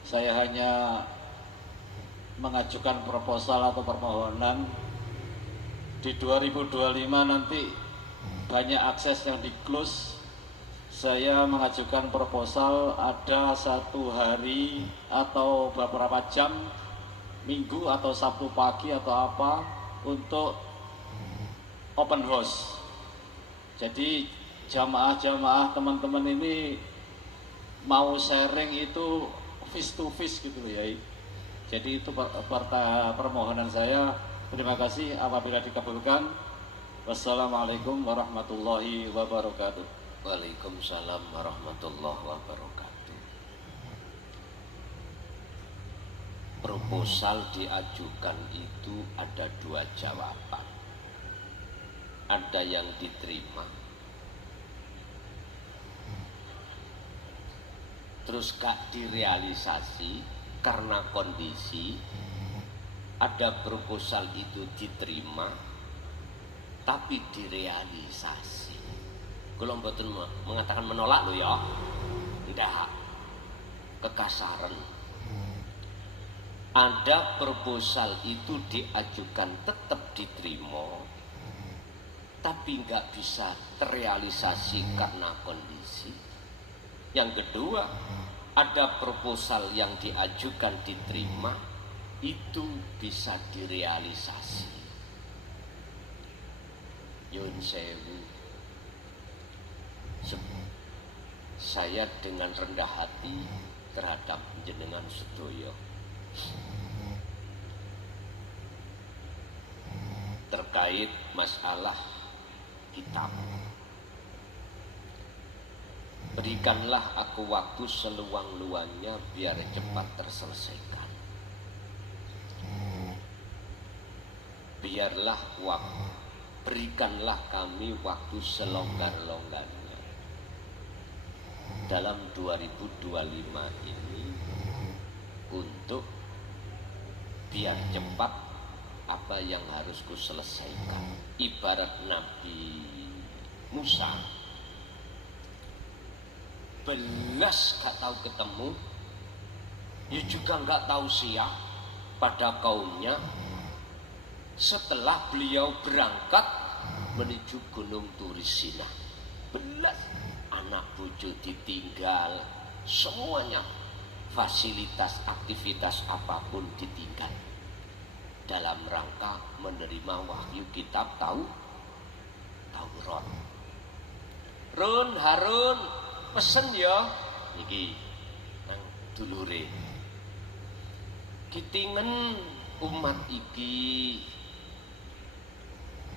Saya hanya mengajukan proposal atau permohonan di 2025 nanti banyak akses yang di close. Saya mengajukan proposal ada 1 hari atau beberapa jam, minggu atau Sabtu pagi atau apa, untuk open house. Jadi jamaah-jamaah teman-teman ini mau sharing itu face to face gitu ya. Jadi itu permohonan saya. Terima kasih apabila dikabulkan. Wassalamualaikum warahmatullahi wabarakatuh. Waalaikumsalam warahmatullahi wabarakatuh. Proposal diajukan itu ada 2 jawaban. Ada yang diterima, terus gak direalisasi karena kondisi. Ada proposal itu diterima tapi direalisasi. Kalau mboten mengatakan menolak lo ya, tidak kekasaran. Ada proposal itu diajukan tetap diterima, tapi nggak bisa terrealisasi karena kondisi. Yang kedua, ada proposal yang diajukan diterima, itu bisa direalisasi. Yun sewu. Saya dengan rendah hati terhadap jenengan sedoyo terkait masalah kitab. Berikanlah aku waktu seluang-luangnya biar cepat terselesaikan. Biarlah waktu, berikanlah kami waktu selonggar-longgarnya dalam 2025 ini untuk biar cepat apa yang harus ku selesaikan. Ibarat Nabi Musa belas gak tahu ketemu, ya juga gak tahu siap pada kaumnya setelah beliau berangkat menuju Gunung Turisina. Belas anak bojo ditinggal, semuanya fasilitas aktivitas apapun ditinggal dalam rangka menerima wahyu kitab Taurat. Run Harun pesen ya niki nang dulure kitingen umat iki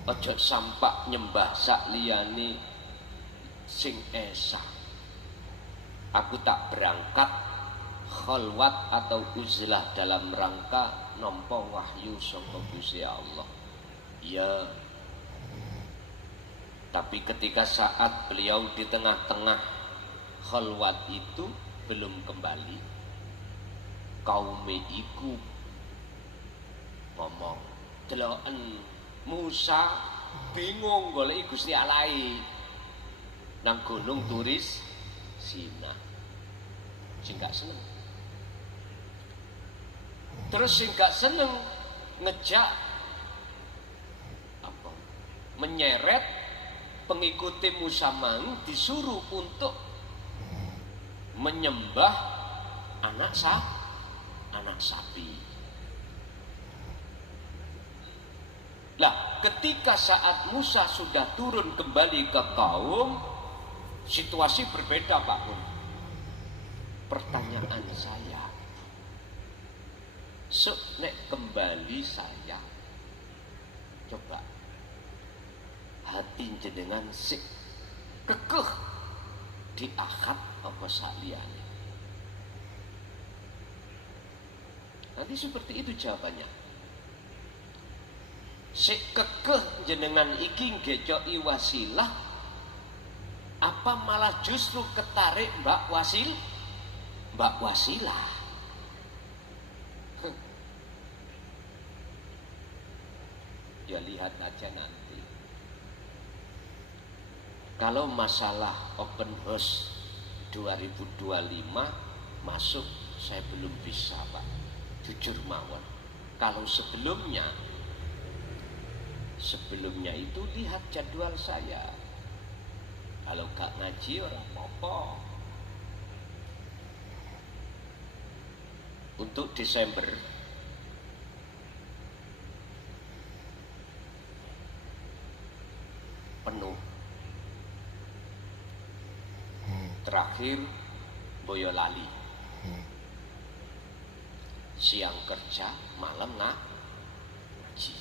aja sampak nyembah sak liyane sing esa. Aku tak berangkat khalwat atau uzlah dalam rangka nampa wahyu saka Gusti Allah. Ya. Tapi ketika saat beliau di tengah-tengah khalwat itu belum kembali, kaum iku ngomong, deloken Musa bingung golek Gusti Allah nang gunung turis Sina. Sing gak seneng. Terus sing gak seneng ngejak apa? Menyeret pengikuti Musa mang disuruh untuk menyembah anak sapi. Lah, ketika saat Musa sudah turun kembali ke kaum, situasi berbeda, Pak Bun. Pertanyaan saya, nek kembali saya, coba hati jenengan sik kekeh di akad apa saliyane. Nanti seperti itu jawabannya. Sik kekeh jenengan iki ngecoki wasilah, apa malah justru ketarik mbak wasilah? Ya lihat aja nanti. Kalau masalah open house 2025 masuk, saya belum bisa Pak, jujur mawon. Kalau sebelumnya itu lihat jadwal saya. Kalau gak ngaji orang apa-apa. Untuk Desember penuh. Terakhir Boyolali. Siang kerja, malam ngaji.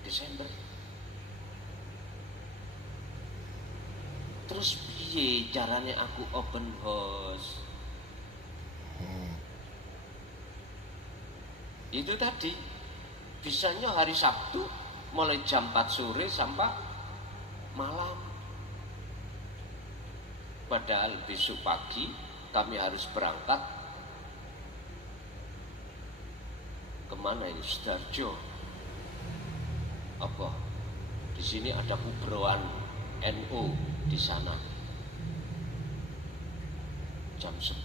Desember. Terus piye caranya aku open house? Itu tadi bisanya hari Sabtu mulai jam 4 sore sampai malam. Padahal besok pagi kami harus berangkat kemana ini? Sidoarjo. Apa? Di sini ada kubroan NU di sana. Jam 10.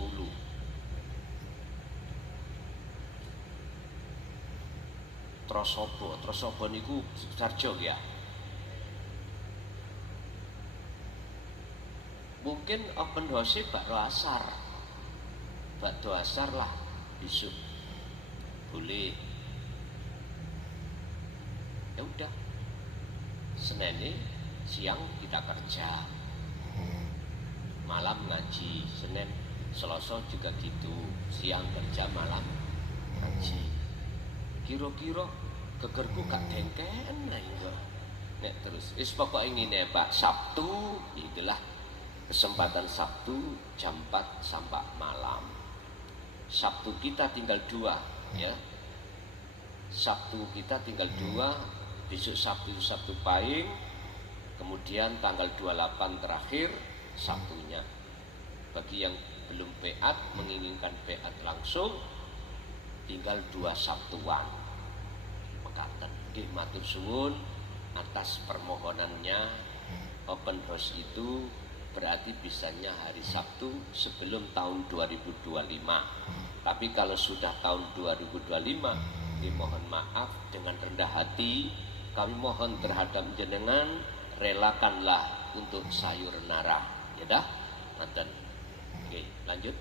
Trosobo niku Sidoarjo ya. Mungkin open house bakdo asar lah besok. Boleh. Ya udah. Senin siang kita kerja. Malam ngaji. Senin, Selasa juga gitu. Siang kerja, malam ngaji. Kira-kira gegerku gak dengken lah itu. Nek terus pokok ngene Pak, Sabtu itulah kesempatan Sabtu jam 4 sampai malam. Sabtu kita tinggal 2 ya. Sabtu kita tinggal 2. Besok Sabtu Pahing, kemudian tanggal 28 terakhir Sabtunya. Bagi yang belum peat, menginginkan peat langsung, tinggal 2 Sabtuan. Mekaten nggih matur suwun atas permohonannya. Open house itu berarti bisanya hari Sabtu sebelum tahun 2025. Tapi kalau sudah tahun 2025, mohon maaf dengan rendah hati kami mohon terhadap jenengan, relakanlah untuk sayur nara. Ya dah, nanten. Oke, lanjut.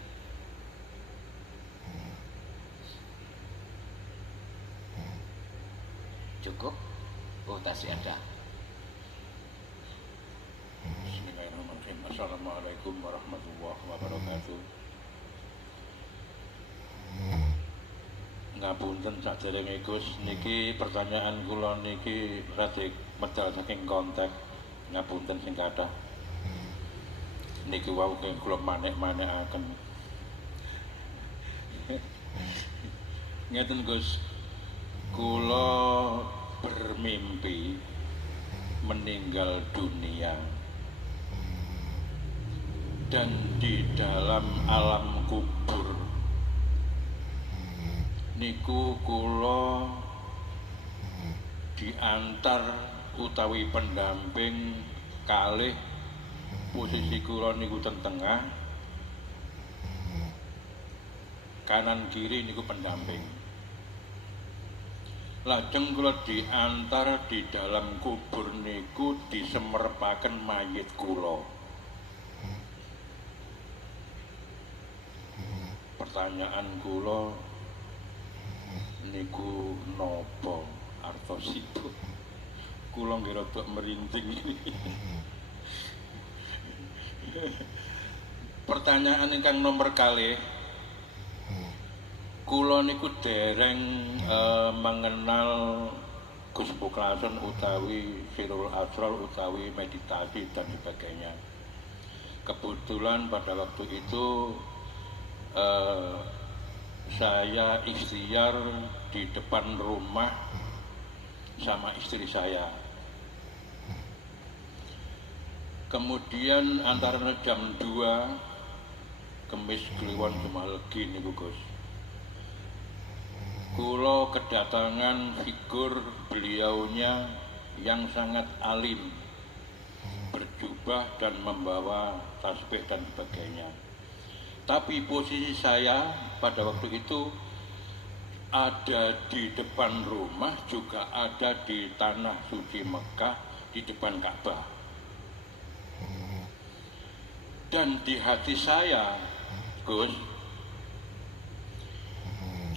Cukup? Oh, masih ada. Bismillahirrahmanirrahim. Assalamualaikum warahmatullahi wabarakatuh. Ngapunten saderenge Gus, niki pertanyaan kula niki rada medal saking konteks. Ngapunten sing kathah. Niki wau kula manek-manekaken. Ngeten Gus, kula bermimpi meninggal dunia dan di dalam alam kubur niku kula diantar utawi pendamping kalih, posisi kula niku teng tengah, kanan kiri niku pendamping. Lajeng kula diantar di dalam kubur niku disemerepaken mayit kula. Pertanyaan kula niku nopo artosipun? Kula nggih rada merinting. Pertanyaan ingkang nomor kalih, kula niku dereng mengenal Gus Buklason utawi Sirul Asrar utawi meditasi dan sebagainya. Kebetulan pada waktu itu saya ikhtiar di depan rumah sama istri saya. Kemudian antara jam 2 Kemis Kliwon Jumalegi niku Gus, kula kedatangan figur beliaunya yang sangat alim, berjubah dan membawa tasbih dan sebagainya. Tapi posisi saya pada waktu itu ada di depan rumah, juga ada di tanah suci Mekah, di depan Ka'bah. Dan di hati saya, Gus,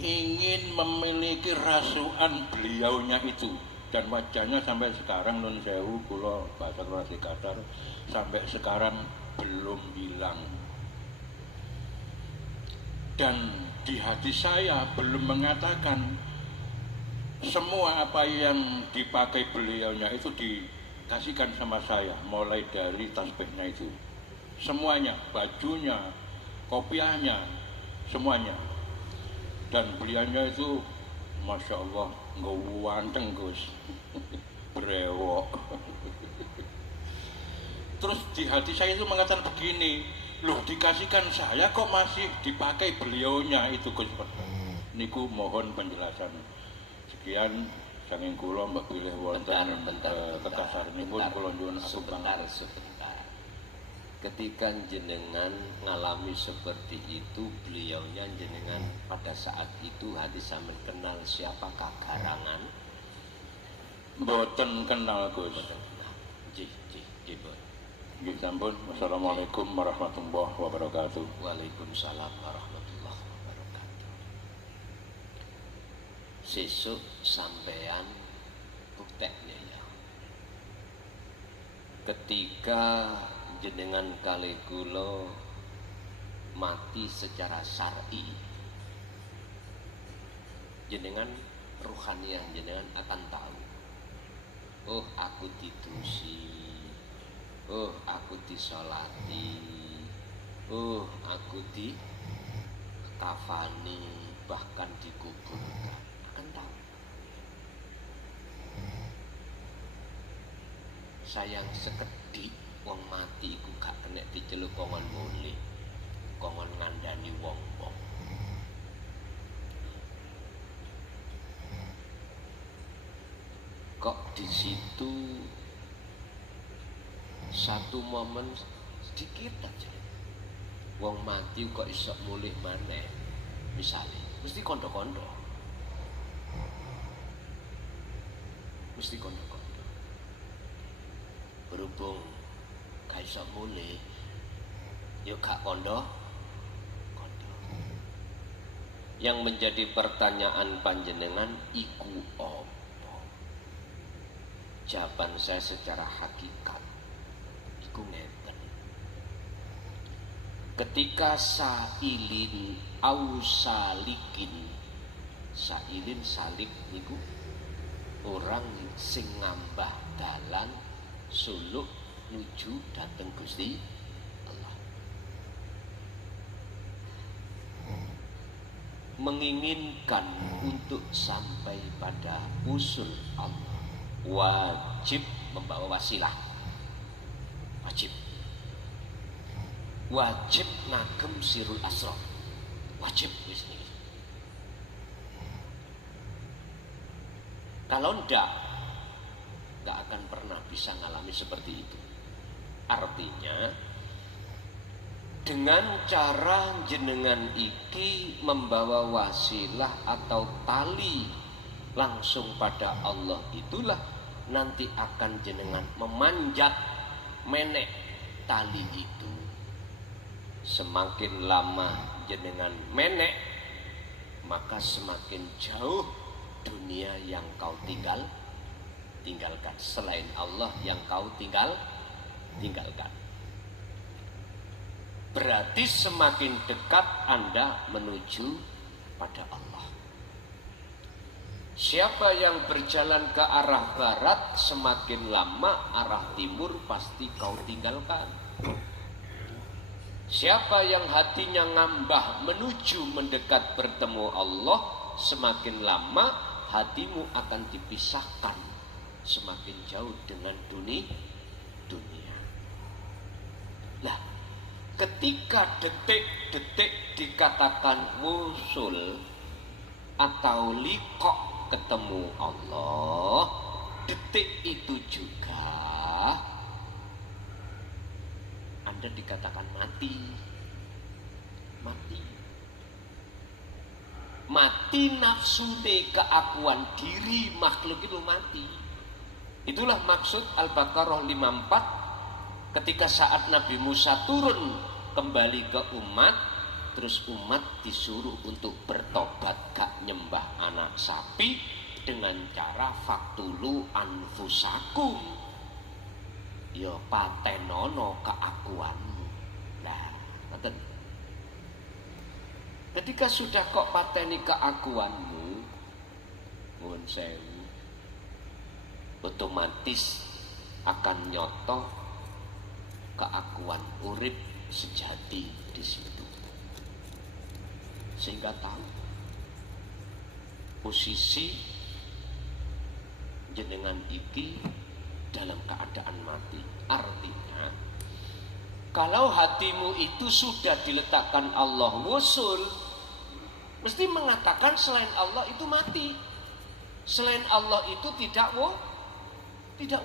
ingin memiliki rasukan beliaunya itu. Dan wajahnya sampai sekarang nun sewu kula bahasa Kroasi kasar, sampai sekarang belum hilang. Dan di hati saya belum mengatakan semua apa yang dipakai beliaunya itu dikasihkan sama saya, mulai dari tasbihnya itu, semuanya, bajunya, kopiahnya, semuanya. Dan beliaunya itu Masya Allah ngewanteng Gus, brewok. Terus di hati saya itu mengatakan begini, loh dikasihkan saya kok masih dipakai beliaunya itu Gus. Niku mohon penjelasan. Sekian saking kula mbak pilih wonten kekasaranipun kula nyuwun sebentar. Ketika jenengan ngalami seperti itu, beliaunya jenengan pada saat itu hati sampean kenal siapakah Garangan? Mboten kenal Gus. Nggih, Nggih sampun. Wassalamualaikum warahmatullahi wabarakatuh. Waalaikumsalam warahmatullahi wabarakatuh. Sesuk sampean bukteknya ya. Ketika jenengan kali kula mati secara syar'i, jenengan ruhaniah jenengan akan tahu, oh aku ditusi, oh aku disolati, oh aku dikafani, bahkan dikuburkan, akan tahu. Sayang sekedhik wong mati iku gak kena diceluk kongon mulih, kongon ngandani wong-wong. Kok di situ satu momen sedikit aja, wong mati kok iso mulih maneh, misalnya mesti kondo-kondo, mesti kondo-kondo. Berhubung gak iso mulih, yo gak kondo. Yang menjadi pertanyaan panjenengan iku apa? Jawaban saya secara hakikat iku ngeten. Ketika sailin au salikin, sailin salik niku orang sing ngambah dalan suluk nuju dateng Gusti Allah, menginginkan untuk sampai pada usul Allah, wajib membawa wasilah, wajib ngagem sirul asrar, wajib wis niki. Kalau ndak akan pernah bisa ngalami seperti itu. Artinya dengan cara jenengan iki membawa wasilah atau tali langsung pada Allah, itulah nanti akan jenengan memanjat menek tali itu. Semakin lama jenengan menek, maka semakin jauh dunia yang kau tinggalkan, selain Allah yang kau tinggalkan. Berarti semakin dekat Anda menuju pada Allah. Siapa yang berjalan ke arah barat, semakin lama arah timur pasti kau tinggalkan. Siapa yang hatinya ngambah menuju mendekat bertemu Allah, semakin lama hatimu akan dipisahkan semakin jauh dengan dunia. Lah, ketika detik-detik dikatakan wusul atau liqo ketemu Allah, detik itu juga Anda dikatakan mati. Mati nafsu keakuan diri makhluk itu mati. Itulah maksud Al-Baqarah 54 ketika saat Nabi Musa turun kembali ke umat, terus umat disuruh untuk bertobat, gak nyembah anak sapi dengan cara faktulu anfusakum, ya patenono keakuanmu. Nah, betul. Ketika sudah kok pateni keakuanmu, mohon sewu, otomatis akan nyoto keakuan urip sejati di situ. Sehingga tahu posisi jenengan iki dalam keadaan mati. Artinya kalau hatimu itu sudah diletakkan Allah wusul, mesti mengatakan selain Allah itu mati. Selain Allah itu tidak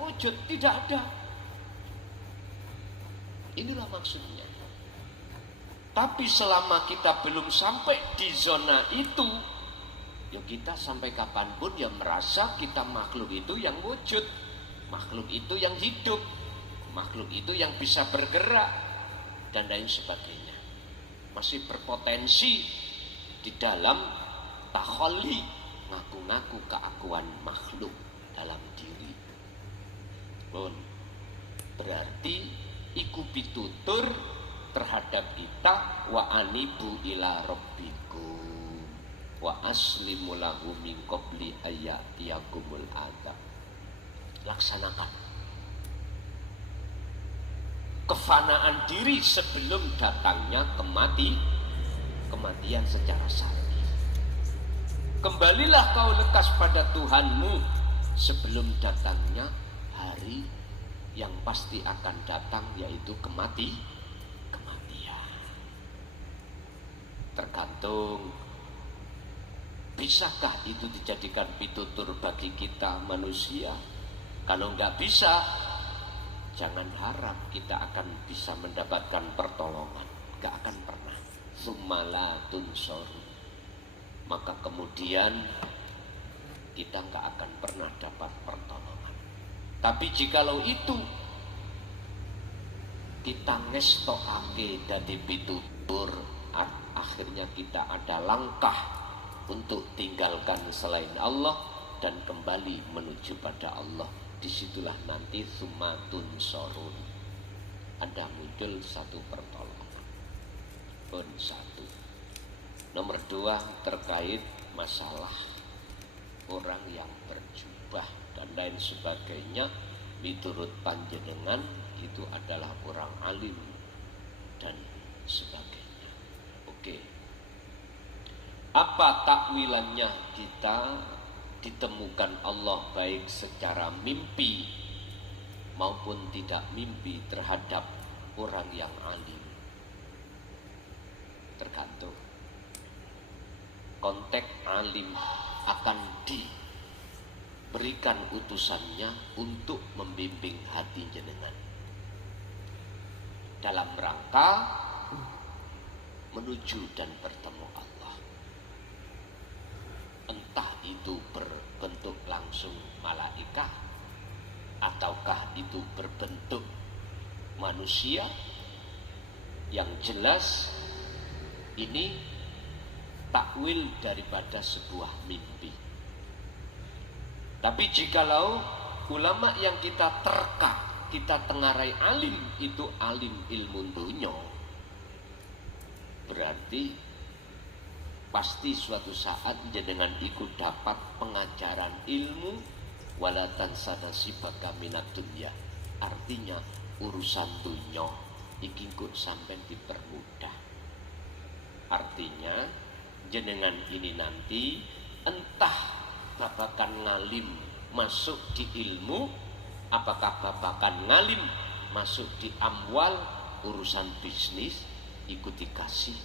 wujud, tidak ada. Inilah maksudnya. Tapi selama kita belum sampai di zona itu, ya kita sampai kapanpun ya merasa kita makhluk itu yang wujud, makhluk itu yang hidup, makhluk itu yang bisa bergerak dan lain sebagainya. Masih berpotensi di dalam takholi, ngaku-ngaku keakuan makhluk dalam diri. Bon, berarti iku pitutur terhadap kita, wa anibu ila rabbikum wa aslimu lahu min qabli ayatiyakumul adab. Laksanakan kefanaan diri sebelum datangnya kematian secara syar'i. Kembalilah kau lekas pada Tuhanmu sebelum datangnya hari yang pasti akan datang, yaitu kematian. Tergantung bisakah itu dijadikan pitutur bagi kita manusia. Kalau nggak bisa, jangan harap kita akan bisa mendapatkan pertolongan. Nggak akan pernah. Sumala tunsoru. Maka kemudian kita nggak akan pernah dapat pertolongan. Tapi jikalau itu kita ngestokake dadi pitutur, akhirnya kita ada langkah untuk tinggalkan selain Allah dan kembali menuju pada Allah. Disitulah nanti sumatun sorun, ada muncul satu pertolongan. Pun satu. Nomor 2 terkait masalah orang yang berjubah dan lain sebagainya, miturut panjenengan itu adalah orang alim dan sebagainya. Oke. Apa takwilannya kita ditemukan Allah baik secara mimpi maupun tidak mimpi terhadap orang yang alim? Tergantung. Konteks alim akan diberikan utusannya untuk membimbing hati jenengan dalam rangka menuju dan bertemu Allah. Entah itu berbentuk langsung malaikat ataukah itu berbentuk manusia, yang jelas ini takwil daripada sebuah mimpi. Tapi jikalau ulama yang kita terka, kita tengarai alim itu alim ilmu dunya, berarti pasti suatu saat jenengan ikut dapat pengajaran ilmu walatan sanasibaka minat dunya. Artinya urusan dunya iki kok sampean dipermudah. Artinya jenengan ini nanti entah babakan ngalim masuk di ilmu, apakah babakan ngalim masuk di amwal, urusan bisnis, ikut dikasih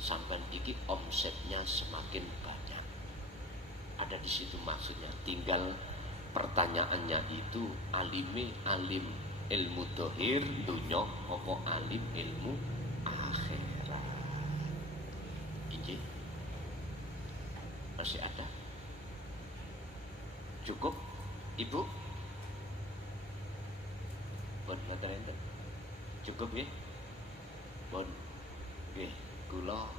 sampai iki omsetnya semakin banyak. Ada di situ maksudnya. Tinggal pertanyaannya itu alime alim ilmu dohir dunya apa alim ilmu akhirat. Ini masih ada. Cukup Ibu? Pun enten. Cukup nggih? Pun nggih, kula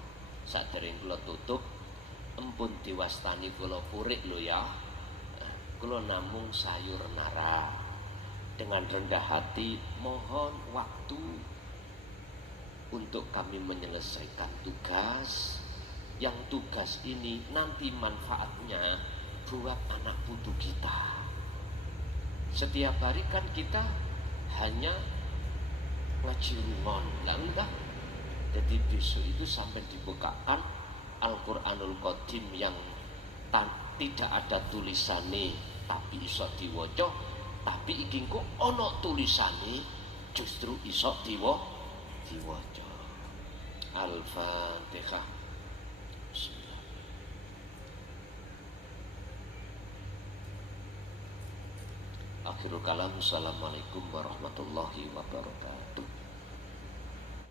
sadèrèng kula tutup empun diwastani kula purik lho ya. Kula namung sayur nara. Dengan rendah hati mohon waktu untuk kami menyelesaikan tugas. Yang tugas ini nanti manfaatnya buat anak putu kita. Setiap hari kan kita hanya ngaji rumon, lah enggak. Jadi besok itu sampai dibukakan Al-Qur'anul Qadim yang tidak ada tulisannya tapi iso diwaca, tapi iki kok ana tulisane justru iso diwaca. Al-Fatihah. Akhirul kalam. Assalamualaikum warahmatullahi wabarakatuh.